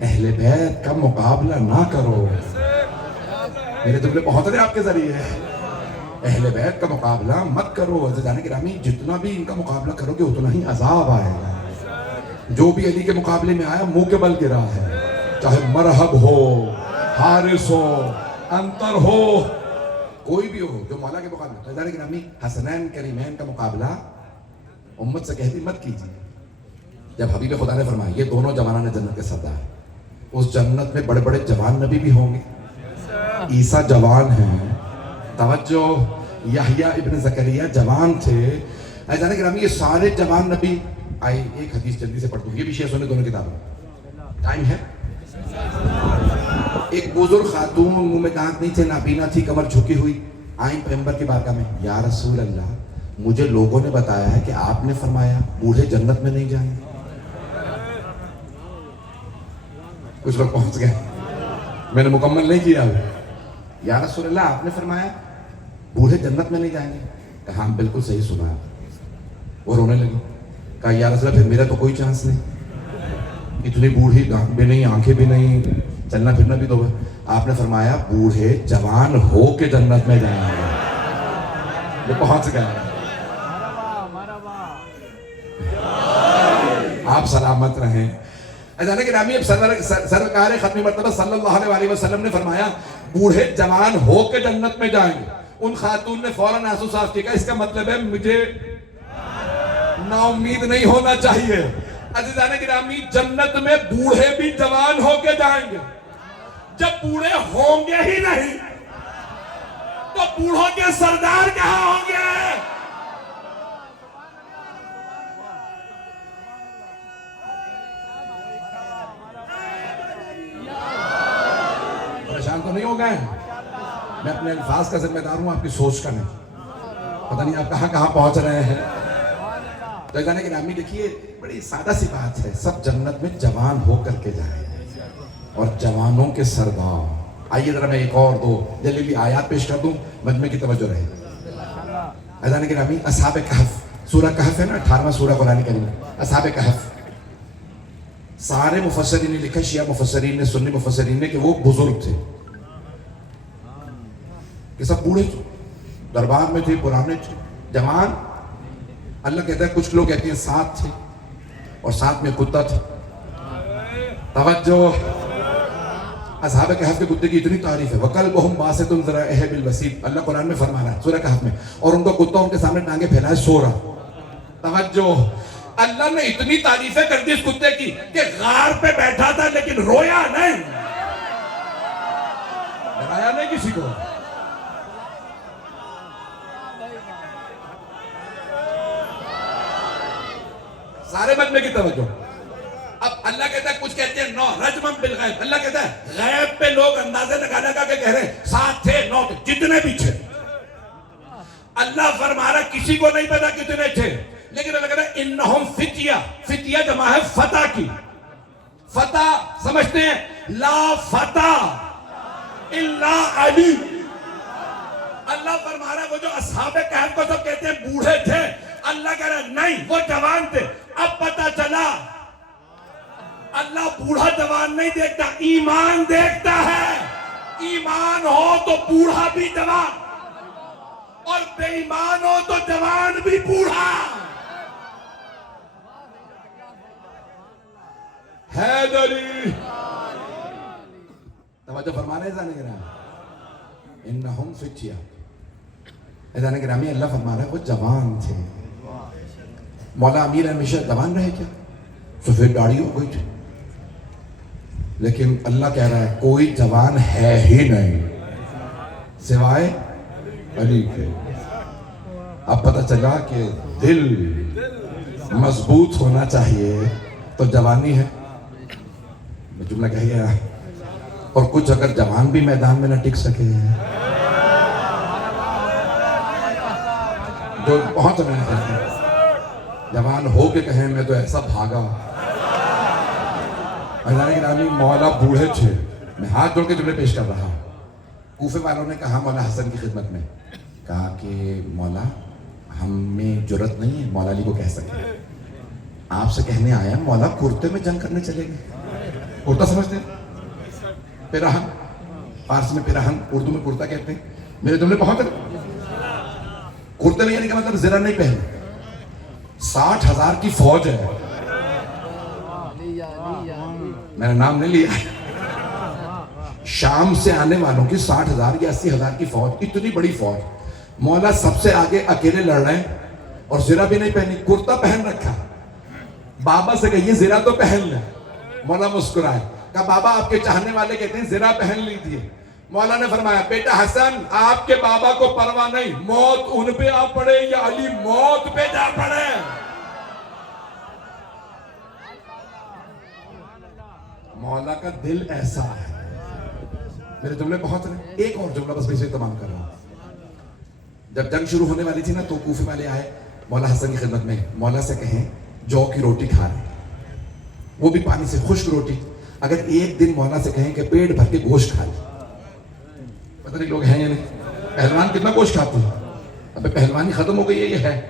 اہل بیت کا مقابلہ نہ کرو۔ میرے جملے پہنچ رہے آپ کے ذریعے، اہل بیت کا مقابلہ مت کرو۔ عزیز جانے گرامی، جتنا بھی ان کا مقابلہ کرو گے اتنا ہی عذاب آئے گا۔ جو بھی علی کے مقابلے میں آیا منہ کے بل گرا ہے، چاہے مرحب ہو، حارث ہو، انتر ہو، کوئی بھی ہو جو مولا کے مقابلے۔ عزیز جانے گرامی، حسنین کریمین کا مقابلہ امت سے کہتی مت کیجیے۔ جب حبیب خدا نے فرمایا یہ دونوں جوانان جنت کے سردار، اس جنت میں بڑے بڑے جوان نبی بھی ہوں گے۔ عیسیٰ جوان ہیں، توجہ، یحییٰ ابن زکریا جوان تھے۔ عزیزان گرامی، یہ سارے جوان نبی آئے۔ ایک حدیث جلدی سے پڑھ دوں، یہ بھی شیخ نے دونوں کتابیں، ٹائم ہے۔ ایک بزرگ خاتون، منہ میں دانت نہیں تھے، نابینا تھی، کمر جھکی ہوئی، آئیں پیغمبر کی بارگاہ میں، یا رسول اللہ مجھے لوگوں نے بتایا ہے کہ آپ نے فرمایا بوڑھے جنت میں نہیں جائیں گے۔ کچھ لوگ پہنچ گئے، میں نے مکمل نہیں کیا۔ یا رسول اللہ آپ نے فرمایا بوڑھے جنت میں نہیں جائیں گے؟ کہا ہم بالکل صحیح سنا۔ وہ رونے لگی، کہا یا رسول اللہ پھر میرا تو کوئی چانس نہیں، اتنی بوڑھی دانت بھی نہیں، آنکھیں بھی نہیں، چلنا پھرنا بھی تو۔ آپ نے فرمایا بوڑھے جوان ہو کے جنت میں جائیں گے۔ وہ پہنچ گئے۔ آپ سلامت رہیں۔ عزیزان گرامی، اب سرکار ختم مرتبہ صلی اللہ علیہ وسلم نے فرمایا بوڑھے جوان ہو کے جنت میں جائیں گے۔ ان خاتون نے فوراً آنسو صاف کیا، اس کا مطلب ہے مجھے نا امید نہیں ہونا چاہیے۔ عزیزان گرامی، جنت میں بوڑھے بھی جوان ہو کے جائیں گے۔ جب بوڑھے ہوں گے ہی نہیں تو بوڑھوں کے سردار کہاں ہوں گے؟ پریشان تو نہیں ہو گئے؟ میں اپنے الفاظ کا ذمہ دار ہوں، آپ کی سوچ کا نہیں۔ پتہ نہیں آپ کہاں کہاں پہنچ رہے ہیں۔ تو عزیزان گرامی دیکھیے، بڑی سادہ سی بات ہے، سب جنت میں جوان ہو کر کے جائیں اور جوانوں کے سردار۔ آئیے ذرا میں ایک اور دو جلیلی آیات پیش کر دوں، مجمع کی توجہ رہے۔ عزیزان گرامی، اصحاب کہف، سورہ کہف ہے نا، 18واں سورہ قرآن کریم، اصحاب کہف، سارے مفسرین نے لکھا، شیعہ مفسرین نے، سنی مفسرین نے، کہ وہ بزرگ تھے، کہ سب بوڑھے تھے، دربار میں تھے، پرانے تھے، جوان۔ اللہ کہتا ہے، کچھ لوگ کہتے ہیں 7 تھے اور 7 میں کتا تھا۔ توجہ، اصحاب کہف کے کتے کی اتنی تعریف ہے، وَقَلْبُهُمْ بَاسِطٌ ذِرَاعِهِ بِالْوَسِيدِ، اللہ قرآن میں فرما رہا ہے سورہ کہف میں، اور ان کا کتا ان کے سامنے ٹانگیں پھیلائے سو رہا۔ توجہ، اللہ نے اتنی تعریفیں کر دی اس کتے کی کہ غار پہ بیٹھا تھا لیکن رویا نہیں، ڈرایا نہیں کسی کو۔ سارے مجمع کی توجہ۔ اب اللہ کہتا ہے، کچھ کہتے ہیں 9 رجمن بالغیب، اللہ کہتا ہے غیب پہ لوگ اندازے لگا لگا کے کہہ رہے ہیں 7 تھے 9 تھے، جتنے بھی تھے۔ اللہ فرما رہا کسی کو نہیں پتا کتنے تھے، لیکن اللہ کہتا ہے انہم فتیہ، فتیہ جمع ہے فتح کی۔ فتح سمجھتے ہیں، لا فتح الا علی۔ اللہ فرما رہا ہے وہ جو اصحاب کہف کو سب کہتے ہیں بوڑھے تھے، اللہ کہہ رہا ہے نہیں، وہ جوان تھے۔ اب پتہ چلا اللہ بوڑھا جوان نہیں دیکھتا، ایمان دیکھتا ہے۔ ایمان ہو تو بوڑھا بھی جوان، اور بے ایمان ہو تو جوان بھی بوڑھا۔ حیدری، توجہ فرمانے عزیزان گرامی، انہم فتیہ، عزیزان گرامی اللہ فرما رہا ہے وہ جوان تھے۔ مولا امیر ہمیشہ جوان رہے کیا؟ سفید داڑھی ہو گئی تھی، لیکن اللہ کہہ رہا ہے کوئی جوان ہے ہی نہیں سوائے علی کے۔ اب پتہ چلا کہ دل مضبوط ہونا چاہیے تو جوانی ہے۔ میں جملہ کہہ گیا، اور کچھ اگر جوان بھی میدان میں نہ ٹک سکے جو بہت جوان ہو کے کہیں میں تو ایسا بھاگا. عزیزان گرامی مولا بوڑھے تھے. میں ہاتھ جوڑ کے جملے پیش کر رہا ہوں. کوفے والوں نے کہا مولا حسن کی خدمت میں, کہا کہ مولا ہم میں جرت نہیں ہے مولا علی کو کہہ سکے, آپ سے کہنے آیا مولا کرتے میں جنگ کرنے چلے گئے. کرتا سمجھتے ہیں؟ پیراہن, فارسی میں پیراہن, اردو میں کرتا کہتے ہیں. میرے جملے بہت ہیں. کرتے میں یعنی کہ مطلب زرہ نہیں پہنے. 60,000 کی فوج ہے, میں نے نام نہیں لیا, شام سے آنے والوں کی 60,000 یا 80,000 کی فوج, اتنی بڑی فوج. مولا سب سے آگے اکیلے لڑ رہے ہیں اور زرہ بھی نہیں پہنی, کرتا پہن رکھا. بابا سے کہیے زرہ تو پہن لیں. مولا مسکرائے, کہا بابا آپ کے چاہنے والے کہتے ہیں زرہ پہن لیجیے. مولا نے فرمایا بیٹا حسن آپ کے بابا کو پرواہ نہیں, موت ان پہ آ پڑے یا علی موت پہ جا پڑے. مولا کا دل ایسا ہے. میرے جملے بہت ہیں. ایک اور جملہ بس میں اسے تمام کر رہا ہوں. جب جنگ شروع ہونے والی تھی نا تو کوفے والے آئے مولا حسن کی خدمت میں, مولا سے کہیں جو کی روٹی کھا رہے, وہ بھی پانی سے خشک روٹی. اگر ایک دن مولا سے کہیں کہ پیٹ بھر کے گوشت کھا لیں, پتہ نہیں لوگ ہیں یا نہیں, پہلوان کتنا گوشت کھاتے ہیں, اب پہلوانی ختم ہو گئی ہے, یہ ہے.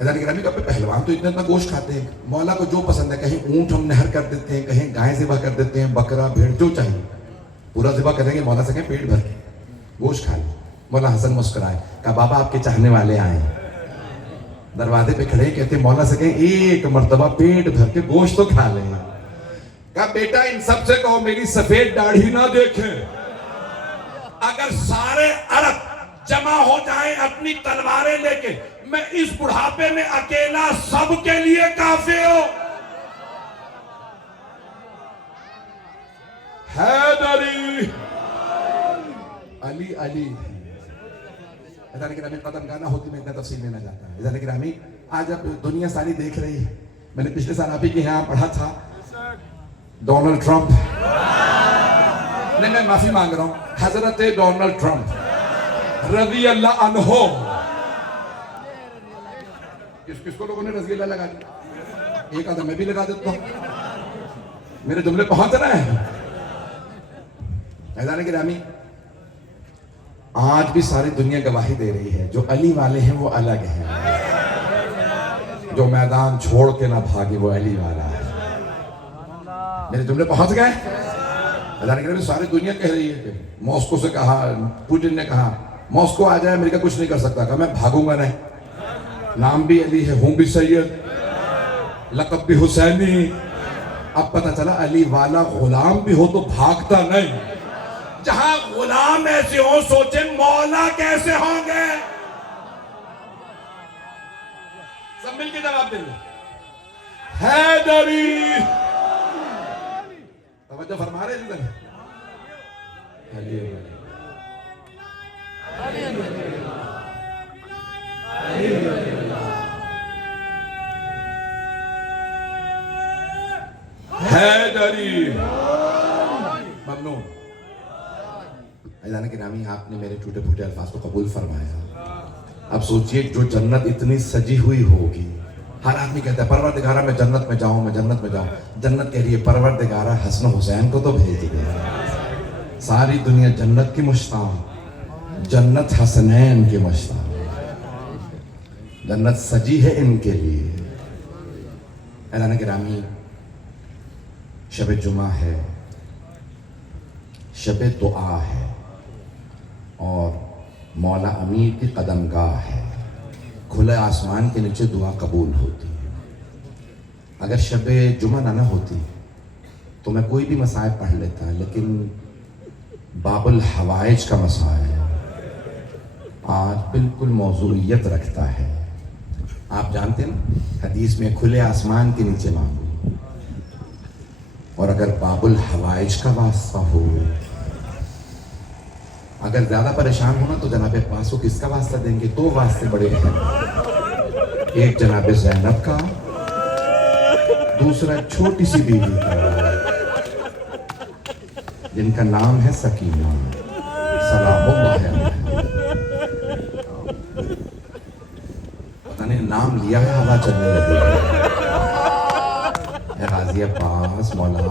عزیزان گرامی کہا پہلوان تو اتنا گوشت کھاتے ہیں, مولا کو جو پسند ہے, کہیں اونٹ ہم نہر کر دیتے ہیں, کہیں گائے ذبح کر دیتے ہیں, بکرا بھیڑ جو چاہیے پورا ذبح کریں گے. مولا سے کہیں پیٹ بھر کے گوشت کھا لیں. مولا حسن مسکرائے, کہا بابا آپ کے چاہنے والے آئے ہیں. دروازے پہ کھڑے کہتے ہیں مولا سے کہیں ایک مرتبہ پیٹ بھر کے گوشت تو کھا لیں. کہا بیٹا ان سب سے کہو میری سفید داڑھی نہ دیکھیں. اگر سارے عرب جمع ہو جائیں اپنی تلواریں لے کے, میں اس بڑھاپے میں اکیلا سب کے لیے کافی ہوں. حیدری علی علی. عزیزان گرامی قدم گانا ہوتی میں اتنا تفصیل میں نہ جاتا. عزیزان گرامی آج اب دنیا ساری دیکھ رہی ہے. میں نے پچھلے سال آپ ہی کے یہاں پڑھا تھا ڈونلڈ ٹرمپ, نہیں میں معافی مانگ رہا ہوں, حضرت ڈونلڈ ٹرمپ رضی اللہ عنہ. کس کو لوگوں نے رضی اللہ لگا دیا؟ ایک آدھا میں بھی لگا دیتا ہوں. میرے جملے پہنچ رہے ہیں. عزیزان گرامی آج بھی ساری دنیا گواہی دے رہی ہے جو علی والے ہیں وہ الگ ہیں, جو میدان چھوڑ کے نہ بھاگے وہ علی والا ہے. میرے جملے پہنچ گئے. عزیزان گرامی ساری دنیا کہہ رہی ہے کہ ماسکو سے کہا, پوٹن نے کہا ماسکو آ جائے امریکہ کچھ نہیں کر سکتا. کہا میں بھاگوں گا نہیں, نام بھی علی ہے, ہوں بھی سید, لقب بھی حسینی. اب پتہ چلا علی والا غلام بھی ہو تو بھاگتا نہیں. جہاں غلام ایسے ہوں سوچے مولا کیسے ہوں گے. سب مل کے جواب دیں گے حیدری. توجہ فرما رہے ہیں حیدری. ممنون. عزیزان گرامی آپ نے میرے ٹوٹے پھوٹے الفاظ کو قبول فرمایا. اب سوچئے جو جنت اتنی سجی ہوئی ہوگی, ہر آدمی کہتا ہے پروردگارہ میں جنت میں جاؤں, میں جنت میں جاؤں. جنت کہہ رہی ہے پروردگارہ حسن و حسین کو تو بھیج دے. ساری دنیا جنت کی مشتاق, جنت حسنین کی مشتاق. جنت سجی ہے ان کے لیے. عزیزان گرامی شب جمعہ ہے, شب دعا ہے, اور مولا امیر کی قدم گاہ ہے. کھلے آسمان کے نیچے دعا قبول ہوتی ہے. اگر شب جمعہ نہ ہوتی تو میں کوئی بھی مسائل پڑھ لیتا, لیکن باب الحوائج کا مسائل آج بالکل موضوعیت رکھتا ہے. آپ جانتے ہیں حدیث میں کھلے آسمان کے نیچے مانگو, اور اگر باب الحوائج کا واسطہ ہو, اگر زیادہ پریشان ہونا تو جناب عباس کو کس کا واسطہ دیں گے؟ 2 واسطے بڑے ہیں, ایک جناب زینب کا, دوسرا چھوٹی سی بیوی کا. جن کا نام ہے سکینہ سلام اللہ علیہ. پتہ نہیں نام لیا ہے ہوا چلنے لگی ہے. غازی عباس مولا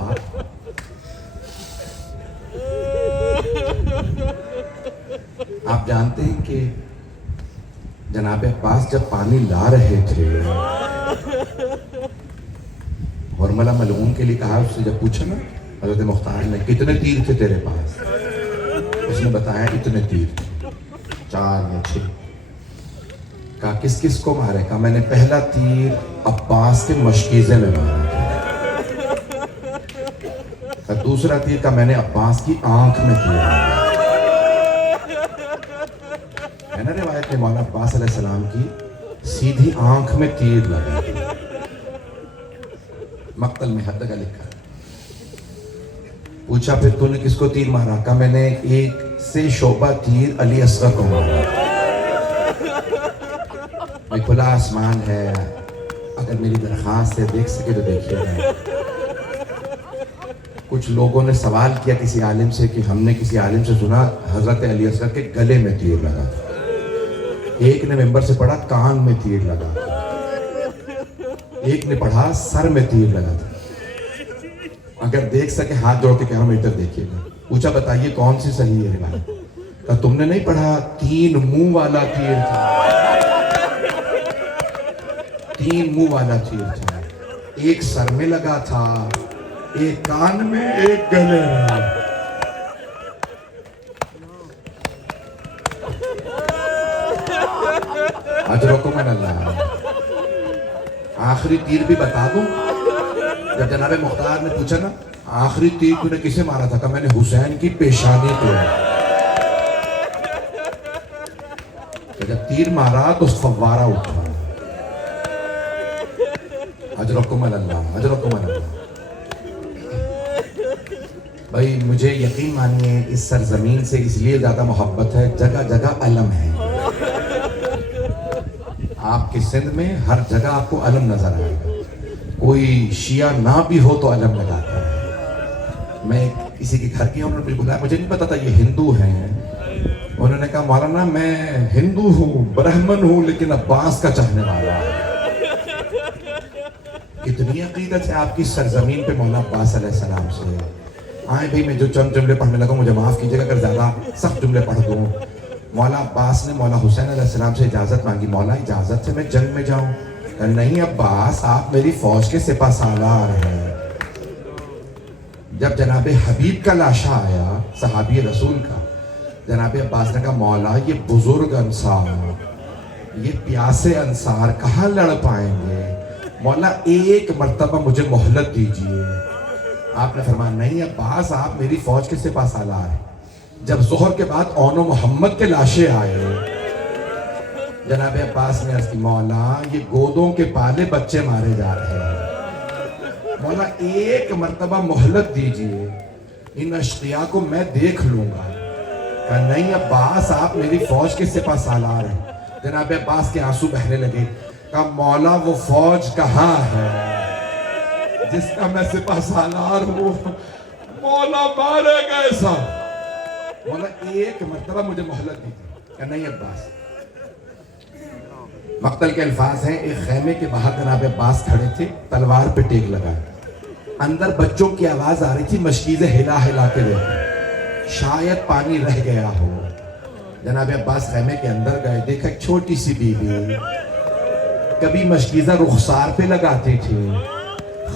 آپ جانتے ہیں کہ جناب عباس جب پانی لا رہے تھے حرملہ ملعون کے لیے کہا, اس سے جب پوچھا نا حضرت مختار نے کتنے تیر تھے تیرے پاس, اس نے بتایا اتنے تیر تھے 4 یا 6. کہا کس کس کو مارے؟ کہا میں نے پہلا تیر عباس کے مشکیزے میں مارا. کہا دوسرا تیر کا میں نے عباس کی آنکھ میں کیا ہے نا. روایت میں مولا عباس علیہ السلام کی سیدھی آنکھ میں تیر لگا. مقتل میں حد کا لکھا. پوچھا پھر تو نے کس کو تیر مارا؟ کہا میں نے ایک سے شعبہ تیر علی اصغر کو مارا. میں کھلا آسمان ہے, اگر میری درخواست سے دیکھ سکے تو دیکھیے. کچھ لوگوں نے سوال کیا کسی عالم سے کہ ہم نے کسی عالم سے سنا حضرت علی اصغر کے گلے میں تیر لگا. ایک نے ممبر سے پڑھا کان میں تیر لگا, ایک نے پڑھا سر میں تیر لگا تھا. اگر دیکھ سکے ہاتھ جوڑ کے کہنا میٹر دیکھیے گا. پوچھا بتائیے کون سی صحیح ہے روایت؟ کہا تم نے نہیں پڑھا 3 منہ والا تیر تھا, 3 منہ والا تیر تھا. ایک سر میں لگا تھا, ایک کان میں, ایک گلے میں. اجرکم اللہ. آخری تیر بھی بتا دوں. جب جناب مختار نے پوچھا نا آخری تیر تو نے کسے مارا تھا؟ کہا میں نے حسین کی پیشانی پہ. جب تیر مارا تو فوارہ اٹھا. اجرکم اللہ, اجرکم اللہ. بھائی مجھے یقین مانیے اس سرزمین سے اس لیے زیادہ محبت ہے, جگہ جگہ علم ہے. آپ کی سندھ میں ہر جگہ آپ کو علم نظر آئے گا. کوئی شیعہ نہ بھی ہو تو علم لگاتا ہے. میں کسی کے گھر کی, انہوں نے بلایا, مجھے نہیں پتا تھا یہ ہندو ہیں. انہوں نے کہا مولانا میں ہندو ہوں, برہمن ہوں, لیکن عباس کا چاہنے والا ہوں. اتنی عقیدت ہے آپ کی سرزمین پہ مولا عباس علیہ السلام سے. آئے بھی میں جو چند جملے پڑھنے لگا مجھے معاف کیجیے گا اگر زیادہ سخت جملے پڑھ دوں. مولا عباس نے مولا حسین علیہ السلام سے اجازت مانگی, مولا اجازت سے میں جنگ میں جاؤں؟ کہ نہیں عباس, آپ میری فوج کے سپہ سالار ہیں. جب جناب حبیب کا لاشا آیا صحابی رسول کا, جناب عباس نے کہا مولا یہ بزرگ انصار, یہ پیاسے انصار کہاں لڑ پائیں گے, مولا ایک مرتبہ مجھے مہلت دیجیے. آپ نے فرمایا نہیں عباس, آپ میری فوج کے سپہ سالار ہیں. جب ظہر کے بعد اون و محمد کے لاشیں آئے, جناب عباس نے عرض کی مولا یہ گودوں کے پالے بچے مارے جا رہے ہیں, مولا ایک مرتبہ مہلت دیجیے, ان اشقیاء کو میں دیکھ لوں گا. کہا نہیں عباس, آپ میری فوج کے سپہ سالار ہیں. جناب عباس کے آنسو بہنے لگے. کہا مولا وہ فوج کہاں ہے جس کا میں سپہ سالار ہوں؟ مولا مارے گئے سب. مولا ایک مرتبہ مجھے مہلت دی تھی. کہ نہیں عباس. مقتل کے الفاظ ہیں, ایک خیمے کے باہر جناب عباس کھڑے تھے, تلوار پہ ٹیک لگا. اندر بچوں کی آواز آ رہی تھی, مشکیزیں ہلا ہلا کے دیکھیں شاید پانی رہ گیا ہو. جناب عباس خیمے کے اندر گئے, دیکھا ایک چھوٹی سی بیوی, کبھی مشکیزہ رخسار پہ لگاتی تھی,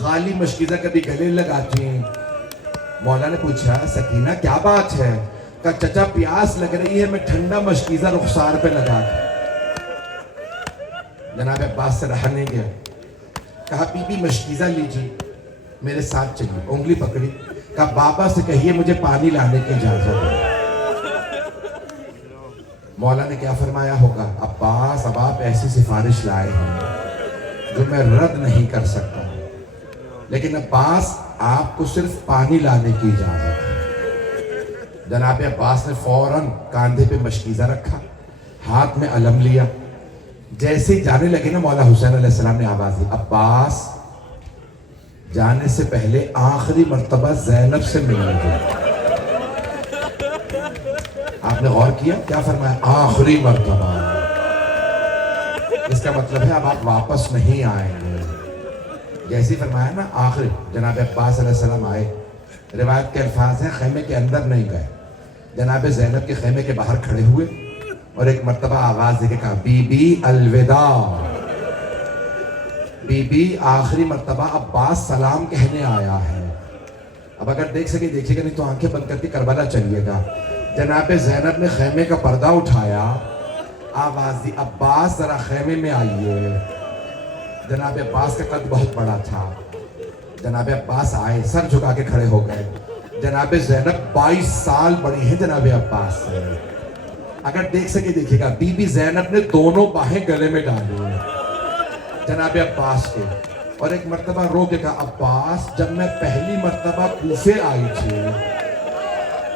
خالی مشکیزہ کبھی گلے لگاتی. مولا نے پوچھا سکینہ کیا بات ہے؟ کہا چچا پیاس لگ رہی ہے, میں ٹھنڈا مشکیزہ رخسار پہ لگا دوں. جناب عباس سے رہا نہیں گیا. کہا بی بی مشکیزہ لیجیے, میرے ساتھ چلیے. انگلی پکڑی. کہا بابا سے کہیے مجھے پانی لانے کی اجازت ہے. مولا نے کیا فرمایا ہوگا؟ عباس اب آپ ایسی سفارش لائے ہیں جو میں رد نہیں کر سکتا, لیکن عباس آپ کو صرف پانی لانے کی اجازت ہے. جناب عباس نے فوراً کاندھے پہ مشکیزہ رکھا, ہاتھ میں علم لیا. جیسے ہی جانے لگے نا, مولا حسین علیہ السلام نے آواز دی, عباس جانے سے پہلے آخری مرتبہ زینب سے ملنے گئے. آپ نے غور کیا کیا فرمایا؟ آخری مرتبہ. اس کا مطلب ہے اب آپ واپس نہیں آئیں گے. جیسے فرمایا نا آخری. جناب عباس علیہ السلام آئے. روایت کے الفاظ ہیں خیمے کے اندر نہیں گئے, جناب زینب کے خیمے کے باہر کھڑے ہوئے اور ایک مرتبہ آواز دے کے کہا بی بی الوداع. بی بی آخری مرتبہ عباس سلام کہنے آیا ہے. اب اگر دیکھ سکے دیکھیے گا, نہیں تو آنکھیں بند کر کے کربلا چلیے گا. جناب زینب نے خیمے کا پردہ اٹھایا, آواز دی عباس ذرا خیمے میں آئیے. جناب عباس کا قد بہت بڑا تھا. جناب عباس آئے, سر جھکا کے کھڑے ہو گئے. جناب زینب 22 سال بڑی ہیں جناب عباس سے. اگر دیکھ سکے دیکھیے گا, بی بی زینب نے دونوں باہیں گلے میں ڈالی جناب عباس کے, اور ایک مرتبہ رو کے کہا عباس جب میں پہلی مرتبہ کوفے آئی تھی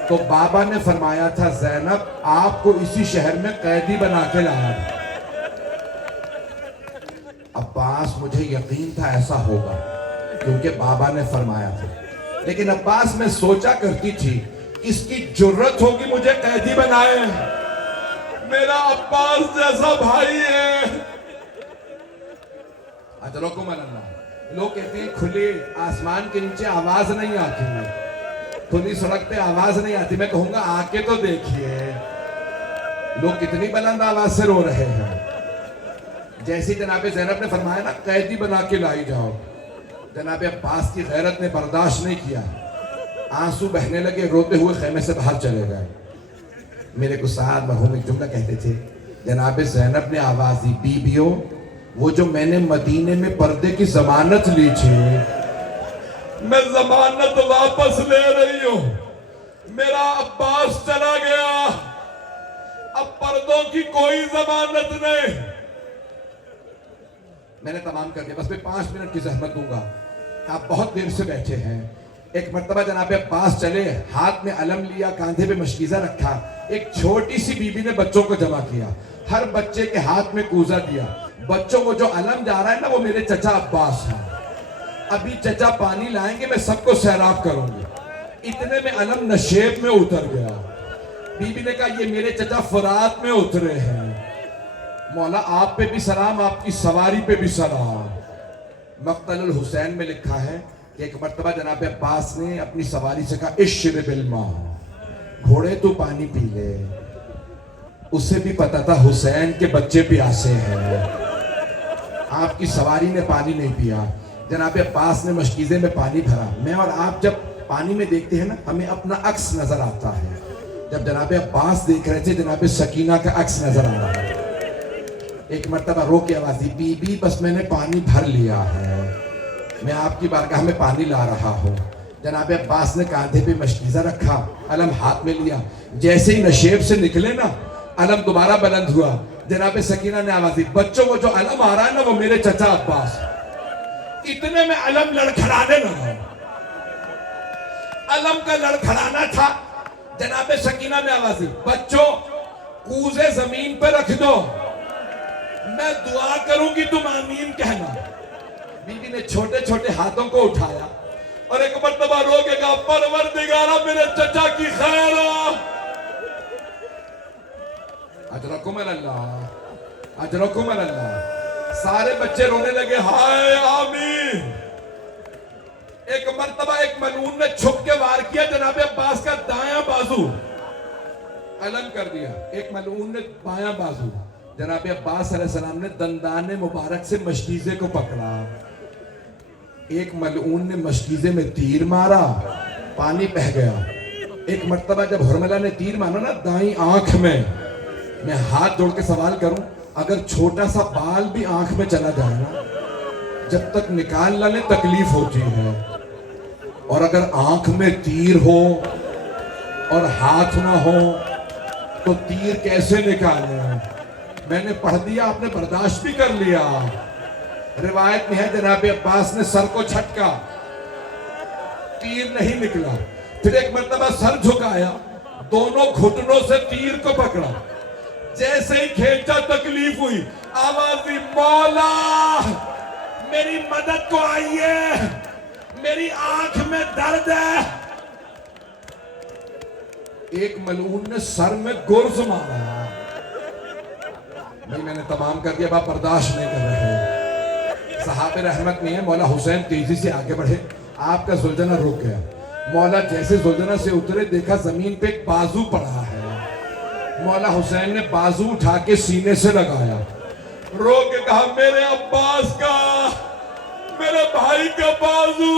تو بابا نے فرمایا تھا زینب آپ کو اسی شہر میں قیدی بنا کے لایا. عباس مجھے یقین تھا ایسا ہوگا کیونکہ بابا نے فرمایا تھا, لیکن عباس میں سوچا کرتی تھی اس کی جرت ہوگی مجھے قیدی بنائے, میرا عباس جیسا بھائی ہے. اجرکم اللہ. لوگ کہتے ہیں کھلے آسمان کے نیچے آواز نہیں آتی, کھلی سڑک پہ آواز نہیں آتی. میں کہوں گا آ کے تو دیکھیے لوگ کتنی بلند آواز سے رو رہے ہیں. جیسے جناب زینب نے فرمایا نا قیدی بنا کے لائی جاؤ, جناب عباس کی غیرت نے برداشت نہیں کیا, آنسو بہنے لگے, روتے ہوئے خیمے سے باہر چلے گئے. میرے کو ساتھ مرحوم ایک جملہ کہتے تھے, جناب زینب نے آواز دی بیبیوں وہ جو میں نے مدینے میں پردے کی ضمانت لی تھی میں ضمانت واپس لے رہی ہوں. میرا عباس چلا گیا, اب پردوں کی کوئی ضمانت نہیں. میں نے تمام کر دیا, بس میں 5 منٹ کی زحمت دوں گا, آپ بہت دیر سے بیٹھے ہیں. ایک مرتبہ جناب عباس چلے, ہاتھ میں علم لیا, کاندھے پہ مشکیزہ رکھا. ایک چھوٹی سی بی بی نے بچوں کو جمع کیا, ہر بچے کے ہاتھ میں کوزہ دیا. بچوں کو جو علم جا رہا ہے نا وہ میرے چچا عباس ہیں, ابھی چچا پانی لائیں گے میں سب کو سیراب کروں گی. اتنے میں علم نشیب میں اتر گیا. بی بی نے کہا یہ میرے چچا فرات میں اترے ہیں. مولا آپ پہ بھی سلام, آپ کی سواری پہ بھی سلام. مقتل الحسین میں لکھا ہے کہ ایک مرتبہ جناب عباس نے اپنی سواری سے کہا اشرب الماء, گھوڑے تو پانی پی لے. اسے بھی پتا تھا حسین کے بچے پیاسے ہیں. آپ کی سواری نے پانی نہیں پیا. جناب عباس نے مشکیزے میں پانی بھرا. میں اور آپ جب پانی میں دیکھتے ہیں نا ہمیں اپنا عکس نظر آتا ہے. جب جناب عباس دیکھ رہے تھے جناب سکینہ کا عکس نظر آ رہا ہے. ایک مرتبہ رو کے آواز دی بی بی بس میں نے پانی بھر لیا ہے, میں آپ کی بارگاہ میں پانی لا رہا ہوں. جناب عباس نے کاندھے پہ مشکیزہ رکھا, علم ہاتھ میں لیا. جیسے ہی نشیب سے نکلے نا علم دوبارہ بلند ہوا. جناب سکینہ نے آواز دی بچوں کو جو علم آ رہا ہے نا وہ میرے چچا عباس. اتنے میں علم لڑکھڑانے لگا, علم کا لڑکھڑانا تھا. جناب سکینہ نے آواز دی بچوں کوزے زمین پہ رکھ دو, میں دعا کروں گی تم آمین کہنا. بی بی نے چھوٹے چھوٹے ہاتھوں کو اٹھایا اور ایک مرتبہ رو کے کہا پروردگارہ میرے چچا کی خیر ہو. اجرکم اللہ, اجرکم اللہ. سارے بچے رونے لگے ہائے آمین. ایک مرتبہ ایک ملعون نے چھپ کے وار کیا جناب عباس کا دایاں بازو علم کر دیا. ایک ملعون نے بایاں بازو. جناب عباس علیہ السلام نے دندان مبارک سے مشکیزے کو پکڑا. ایک ملعون نے مشکیزے میں تیر مارا, پانی بہہ گیا. ایک مرتبہ جب حرملہ نے تیر مارا نا دائیں آنکھ میں ہاتھ جوڑ کے سوال کروں اگر چھوٹا سا بال بھی آنکھ میں چلا جائے نا جب تک نکال نہ لے تکلیف ہوتی ہے, اور اگر آنکھ میں تیر ہو اور ہاتھ نہ ہو تو تیر کیسے نکالیں. میں نے پڑھ دیا, آپ نے برداشت بھی کر لیا. روایت میں ہے جناب عباس نے سر کو چھٹکا, تیر نہیں نکلا. پھر ایک مرتبہ سر جھکایا, دونوں گھٹنوں سے تیر کو پکڑا. جیسے ہی کھینچا تکلیف ہوئی, آواز دی مولا میری مدد کو آئیے, میری آنکھ میں درد ہے. ایک ملعون نے سر میں گرز مارا. بھائی میں نے تمام کر دیا، اب برداشت نہیں کر رہے. صحابہ رحمت نہیں ہے. مولا حسین تیزی سے آگے بڑھے، آپ کا زلجنہ رک گیا. مولا جیسے زلجنہ سے اترے دیکھا زمین پہ ایک بازو پڑا ہے. مولا حسین نے بازو اٹھا کے سینے سے لگایا، رو کے کہا میرے عباس کا، میرے بھائی کا بازو.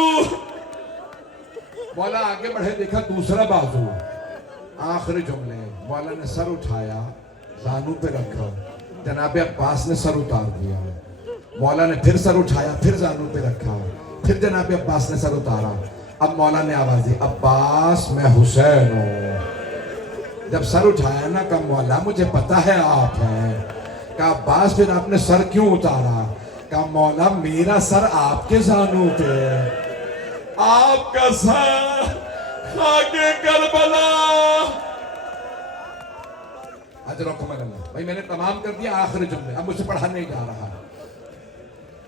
مولا آگے بڑھے دیکھا دوسرا بازو. آخری جملے مولا نے سر اٹھایا، زانو پہ رکھا، جناب عباس نے سر اتار دیا. مولا نے پھر سر اٹھایا، پھر زانو پہ رکھا، پھر جناب عباس نے سر اتارا. اب مولا نے آواز دی عباس میں حسین ہوں. جب سر اٹھایا نا کہا مولا مجھے پتا ہے آپ ہیں. کہا عباس پھر آپ نے سر کیوں اتارا؟ کہا مولا میرا سر آپ کے زانو پہ، آپ کا سر خاک کربلا. اجرکم اللہ. بھائی میں نے تمام کر دیا آخری جملے، اب مجھے پڑھا نہیں جا رہا.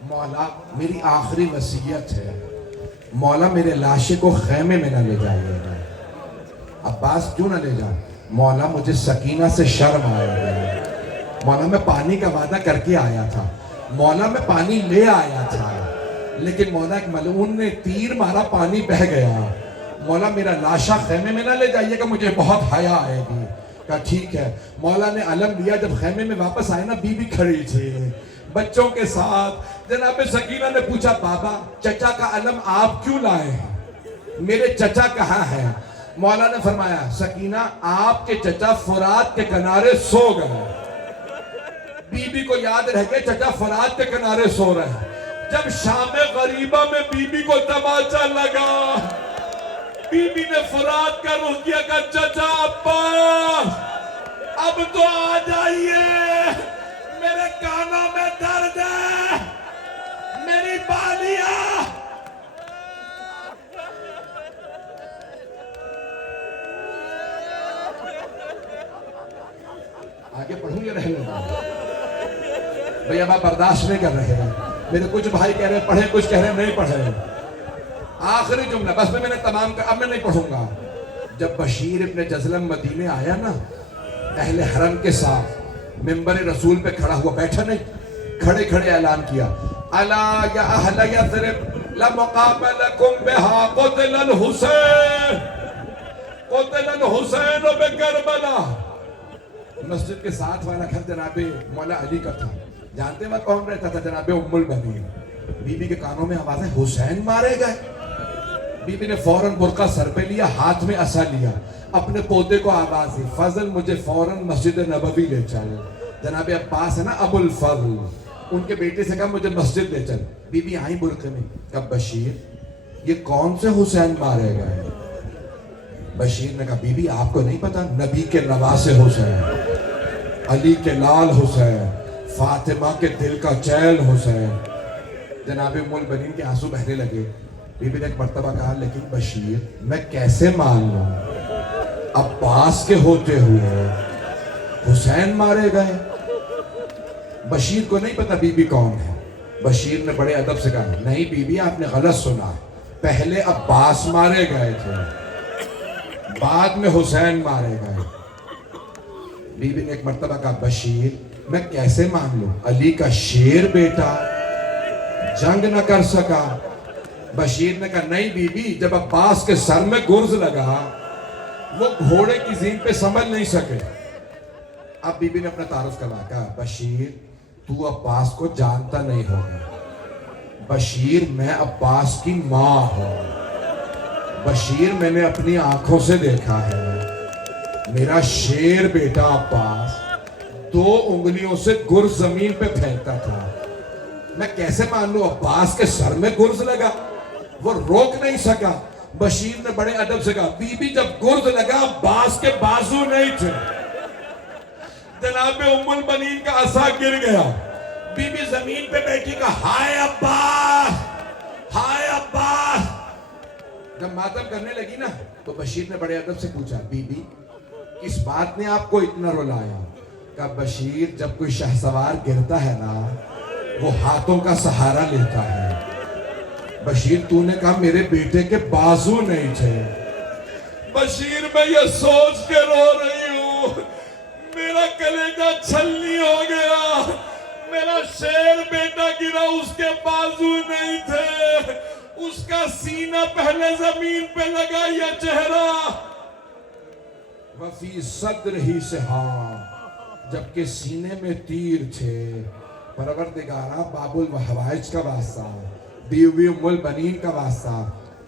مولا میری آخری وصیت ہے، مولا میرے لاشے کو خیمے میں نہ لے جائیے گا. عباس کیوں نہ لے جا؟ مولا مجھے سکینہ سے شرم آئے گا. مولا میں پانی کا وعدہ کر کے آیا تھا، مولا میں پانی لے آیا تھا، لیکن مولا ایک ملعون نے تیر مارا، پانی بہہ گیا. مولا میرا لاشا خیمے میں نہ لے جائیے گا، مجھے بہت حیا آئے گی. کہا ٹھیک ہے. مولا نے علم لیا. جب خیمے میں واپس آئے نا بی بی کھڑی تھی بچوں کے ساتھ. جناب سکینہ نے پوچھا بابا چچا کا علم آپ کیوں لائے ہیں؟ میرے چچا کہاں ہیں؟ مولا نے فرمایا سکینہ آپ کے چچا فرات کے کنارے سو گئے. بی بی کو یاد رہ گئے چچا فرات کے کنارے سو رہے ہیں. جب شام غریبہ میں بی بی کو تماچا لگا، بی بی نے فرات کا رخ کیا، کہا چچا عباس اب تو آ جائیے، میرے کانوں میں درد ہے، میری بالیاں. آگے پڑھوں یا رہنے دوں؟ بھئی اب آپ برداشت نہیں کر رہے ہیں. میرے کچھ بھائی کہہ رہے ہیں پڑھیں، کچھ کہہ رہے ہیں نہیں پڑھیں. آخری جملہ بس میں نے تمام کر، اب میں نہیں پڑھوں گا. جب بشیر ابن جزلم مدینے آیا نا اہل حرم کے ساتھ، منبر رسول پہ کھڑا ہوا، بیٹھا نہیں، کھڑے کھڑے اعلان کیا الا یا اہل یثرب لمقام لکم بہا قتل الحسین، قتل الحسین بکربلا. مسجد کے ساتھ والا گھر جناب مولا علی کا تھا. جانتے ہیں کون رہتا تھا؟ جناب ام البنین. بی بی کے کانوں میں آواز ہے حسین مارے گئے. بی بی نے فوراً برقع سر پہ لیا، ہاتھ میں عصا لیا، اپنے پوتے کو آواز دی فضل مجھے فوراً مسجد نبوی لے چل. جناب عباس ہے نا ابو الفضل، ان کے بیٹے سے کہا مجھے مسجد لے چل. بی بی آئی برقعے میں. کہا بشیر یہ کون سے حسین مارے گئے؟ بشیر نے کہا بی بی آپ کو نہیں پتا؟ نبی کے نواسے حسین، علی کے لال حسین، فاطمہ کے دل کا چیل حسین. جناب ام البنین کے آنسو بہنے لگے. بی بی نے ایک مرتبہ کہا لیکن بشیر میں کیسے مان لوں، عباس کے ہوتے ہوئے حسین مارے گئے؟ بشیر کو نہیں پتا بی بی کون ہے. بشیر نے بڑے ادب سے کہا نہیں بی بی آپ نے غلط سنا، پہلے عباس مارے گئے تھے، بعد میں حسین مارے گئے. بی بی نے ایک مرتبہ کہا بشیر میں کیسے مان لوں، علی کا شیر بیٹا جنگ نہ کر سکا. بشیر نے کہا نہیں بی بی جب عباس کے سر میں گرز لگا وہ گھوڑے کی زین پہ سنبھل نہیں سکے. اب بی بی نے اپنا تعارف کروا. کہا بشیر تو عباس کو جانتا نہیں ہوگا، بشیر میں عباس کی ماں ہوں، بشیر میں نے اپنی آنکھوں سے دیکھا ہے، میرا شیر بیٹا عباس 2 انگلیوں سے گرز زمین پہ پھینکتا تھا. میں کیسے مان لوں عباس کے سر میں گرز لگا؟ وہ روک نہیں سکا. بشیر نے بڑے ادب سے کہا بی بی جب گرز لگا عباس کے بازو نہیں تھے. جناب ام البنین کا عصا گر گیا. بی بی زمین پہ بیٹھی کہا ہائے عباس، ہائے عباس. جب ماتم کرنے لگی نا تو بشیر نے بڑے ادب سے پوچھا بی بی کس بات نے آپ کو اتنا رلایا؟ کہا بشیر جب کوئی شہسوار گرتا ہے نا وہ ہاتھوں کا سہارا لیتا ہے. بشیر تو نے کہا میرے بیٹے کے بازو نہیں تھے. بشیر میں یہ سوچ کے رو رہی ہوں میرا کلیجہ چھلنی ہو گیا میرا شیر بیٹا گرا اس کے بازو نہیں تھے اس کا سینہ پہلے زمین پہ لگا یا چہرہ وفی صدر ہی سے ہاں جبکہ سینے میں تیر تھے پروردگارہ باب الحوائج کا واسطہ بیوی ام البنین کا واسطہ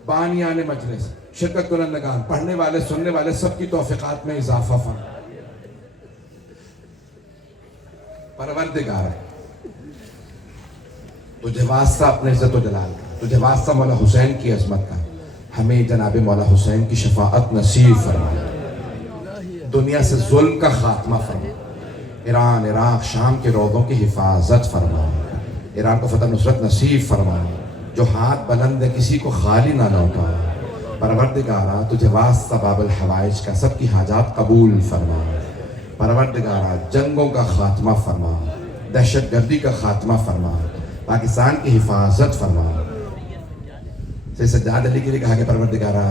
بانیان مجلس شرکت کنندگان پڑھنے والے سننے والے سب کی توفیقات میں اضافہ فرما پروردگارہ تجھے واسطہ اپنے عزت و جلال کا تجھے واسطہ مولا حسین کی عظمت کا ہمیں جناب مولا حسین کی شفاعت نصیب فرما دنیا سے ظلم کا خاتمہ فرما ایران عراق شام کے روضوں کی حفاظت فرما ایران کو فتح نصرت نصیب فرما جو ہاتھ بلند ہے کسی کو خالی نہ لوٹا پروردگارہ تجھے واسطہ باب الحوائج کا سب کی حاجات قبول فرما پروردگارہ جنگوں کا خاتمہ فرما دہشت گردی کا خاتمہ فرما پاکستان کی حفاظت فرما سید سجاد علی کے لیے کہا کہ پروردگارہ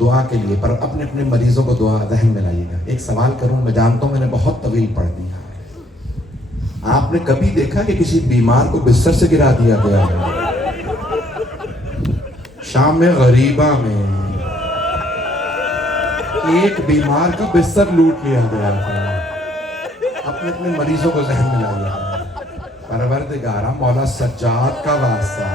دعا کے لیے پر اپنے اپنے مریضوں کو دعا ذہن میں لائیے گا ایک سوال کروں میں جانتا ہوں میں نے بہت طویل پڑھ دیا آپ نے کبھی دیکھا کہ کسی بیمار کو بستر سے گرا دیا گیا شام میں غریبہ میں ایک بیمار کا بستر لوٹ لیا گیا اپنے اپنے مریضوں کو ذہن میں لائیے گا پروردگارہ مولا سجاد کا واسطہ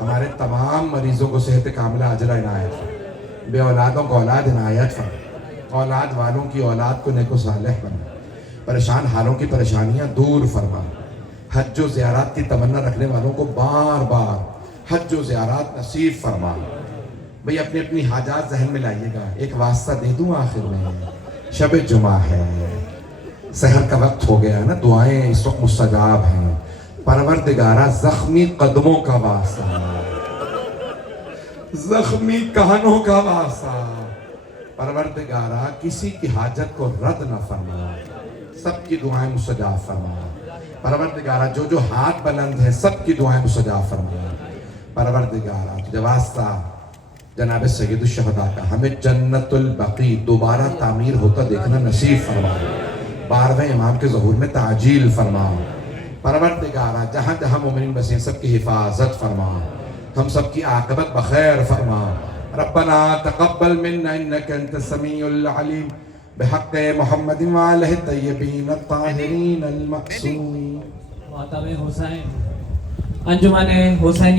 ہمارے تمام مریضوں کو صحت کاملہ عاجلہ عنایت فرما بے اولادوں کو اولاد عنایت فرما اولاد والوں کی اولاد کو نیک و صالح بنا پریشان حالوں کی پریشانیاں دور فرما حج و زیارات کی تمنا رکھنے والوں کو بار بار حج و زیارات نصیب فرما بھئی اپنی اپنی حاجات ذہن میں لائیے گا ایک واسطہ دے دوں آخر میں شب جمعہ ہے سحر کا وقت ہو گیا نا دعائیں اس وقت مستجاب ہیں پروردگارہ زخمی قدموں کا واسطہ زخمی کانوں کا واسطہ پروردگارہ کسی کی حاجت کو رد نہ فرما سب کی دعائیں مستجاب فرما پروردگارہ جو جو ہاتھ بلند ہیں سب کی دعائیں مستجاب فرما پروردگارہ تجھے واسطہ جناب سید الشہداء کا ہمیں جنت البقیع دوبارہ تعمیر ہوتا دیکھنا نصیب فرما 12ویں امام کے ظہور میں تعجیل فرما پروردگارہ جہاں جہاں مومنین بسیں سب کی حفاظت فرما ہم سب کی عاقبت بخیر فرما ربنا تقبل منا انك انت السميع العليم بحق محمد وآلہ الطیبین الطاہرین المعصومین ماتم حسین انجمن حسین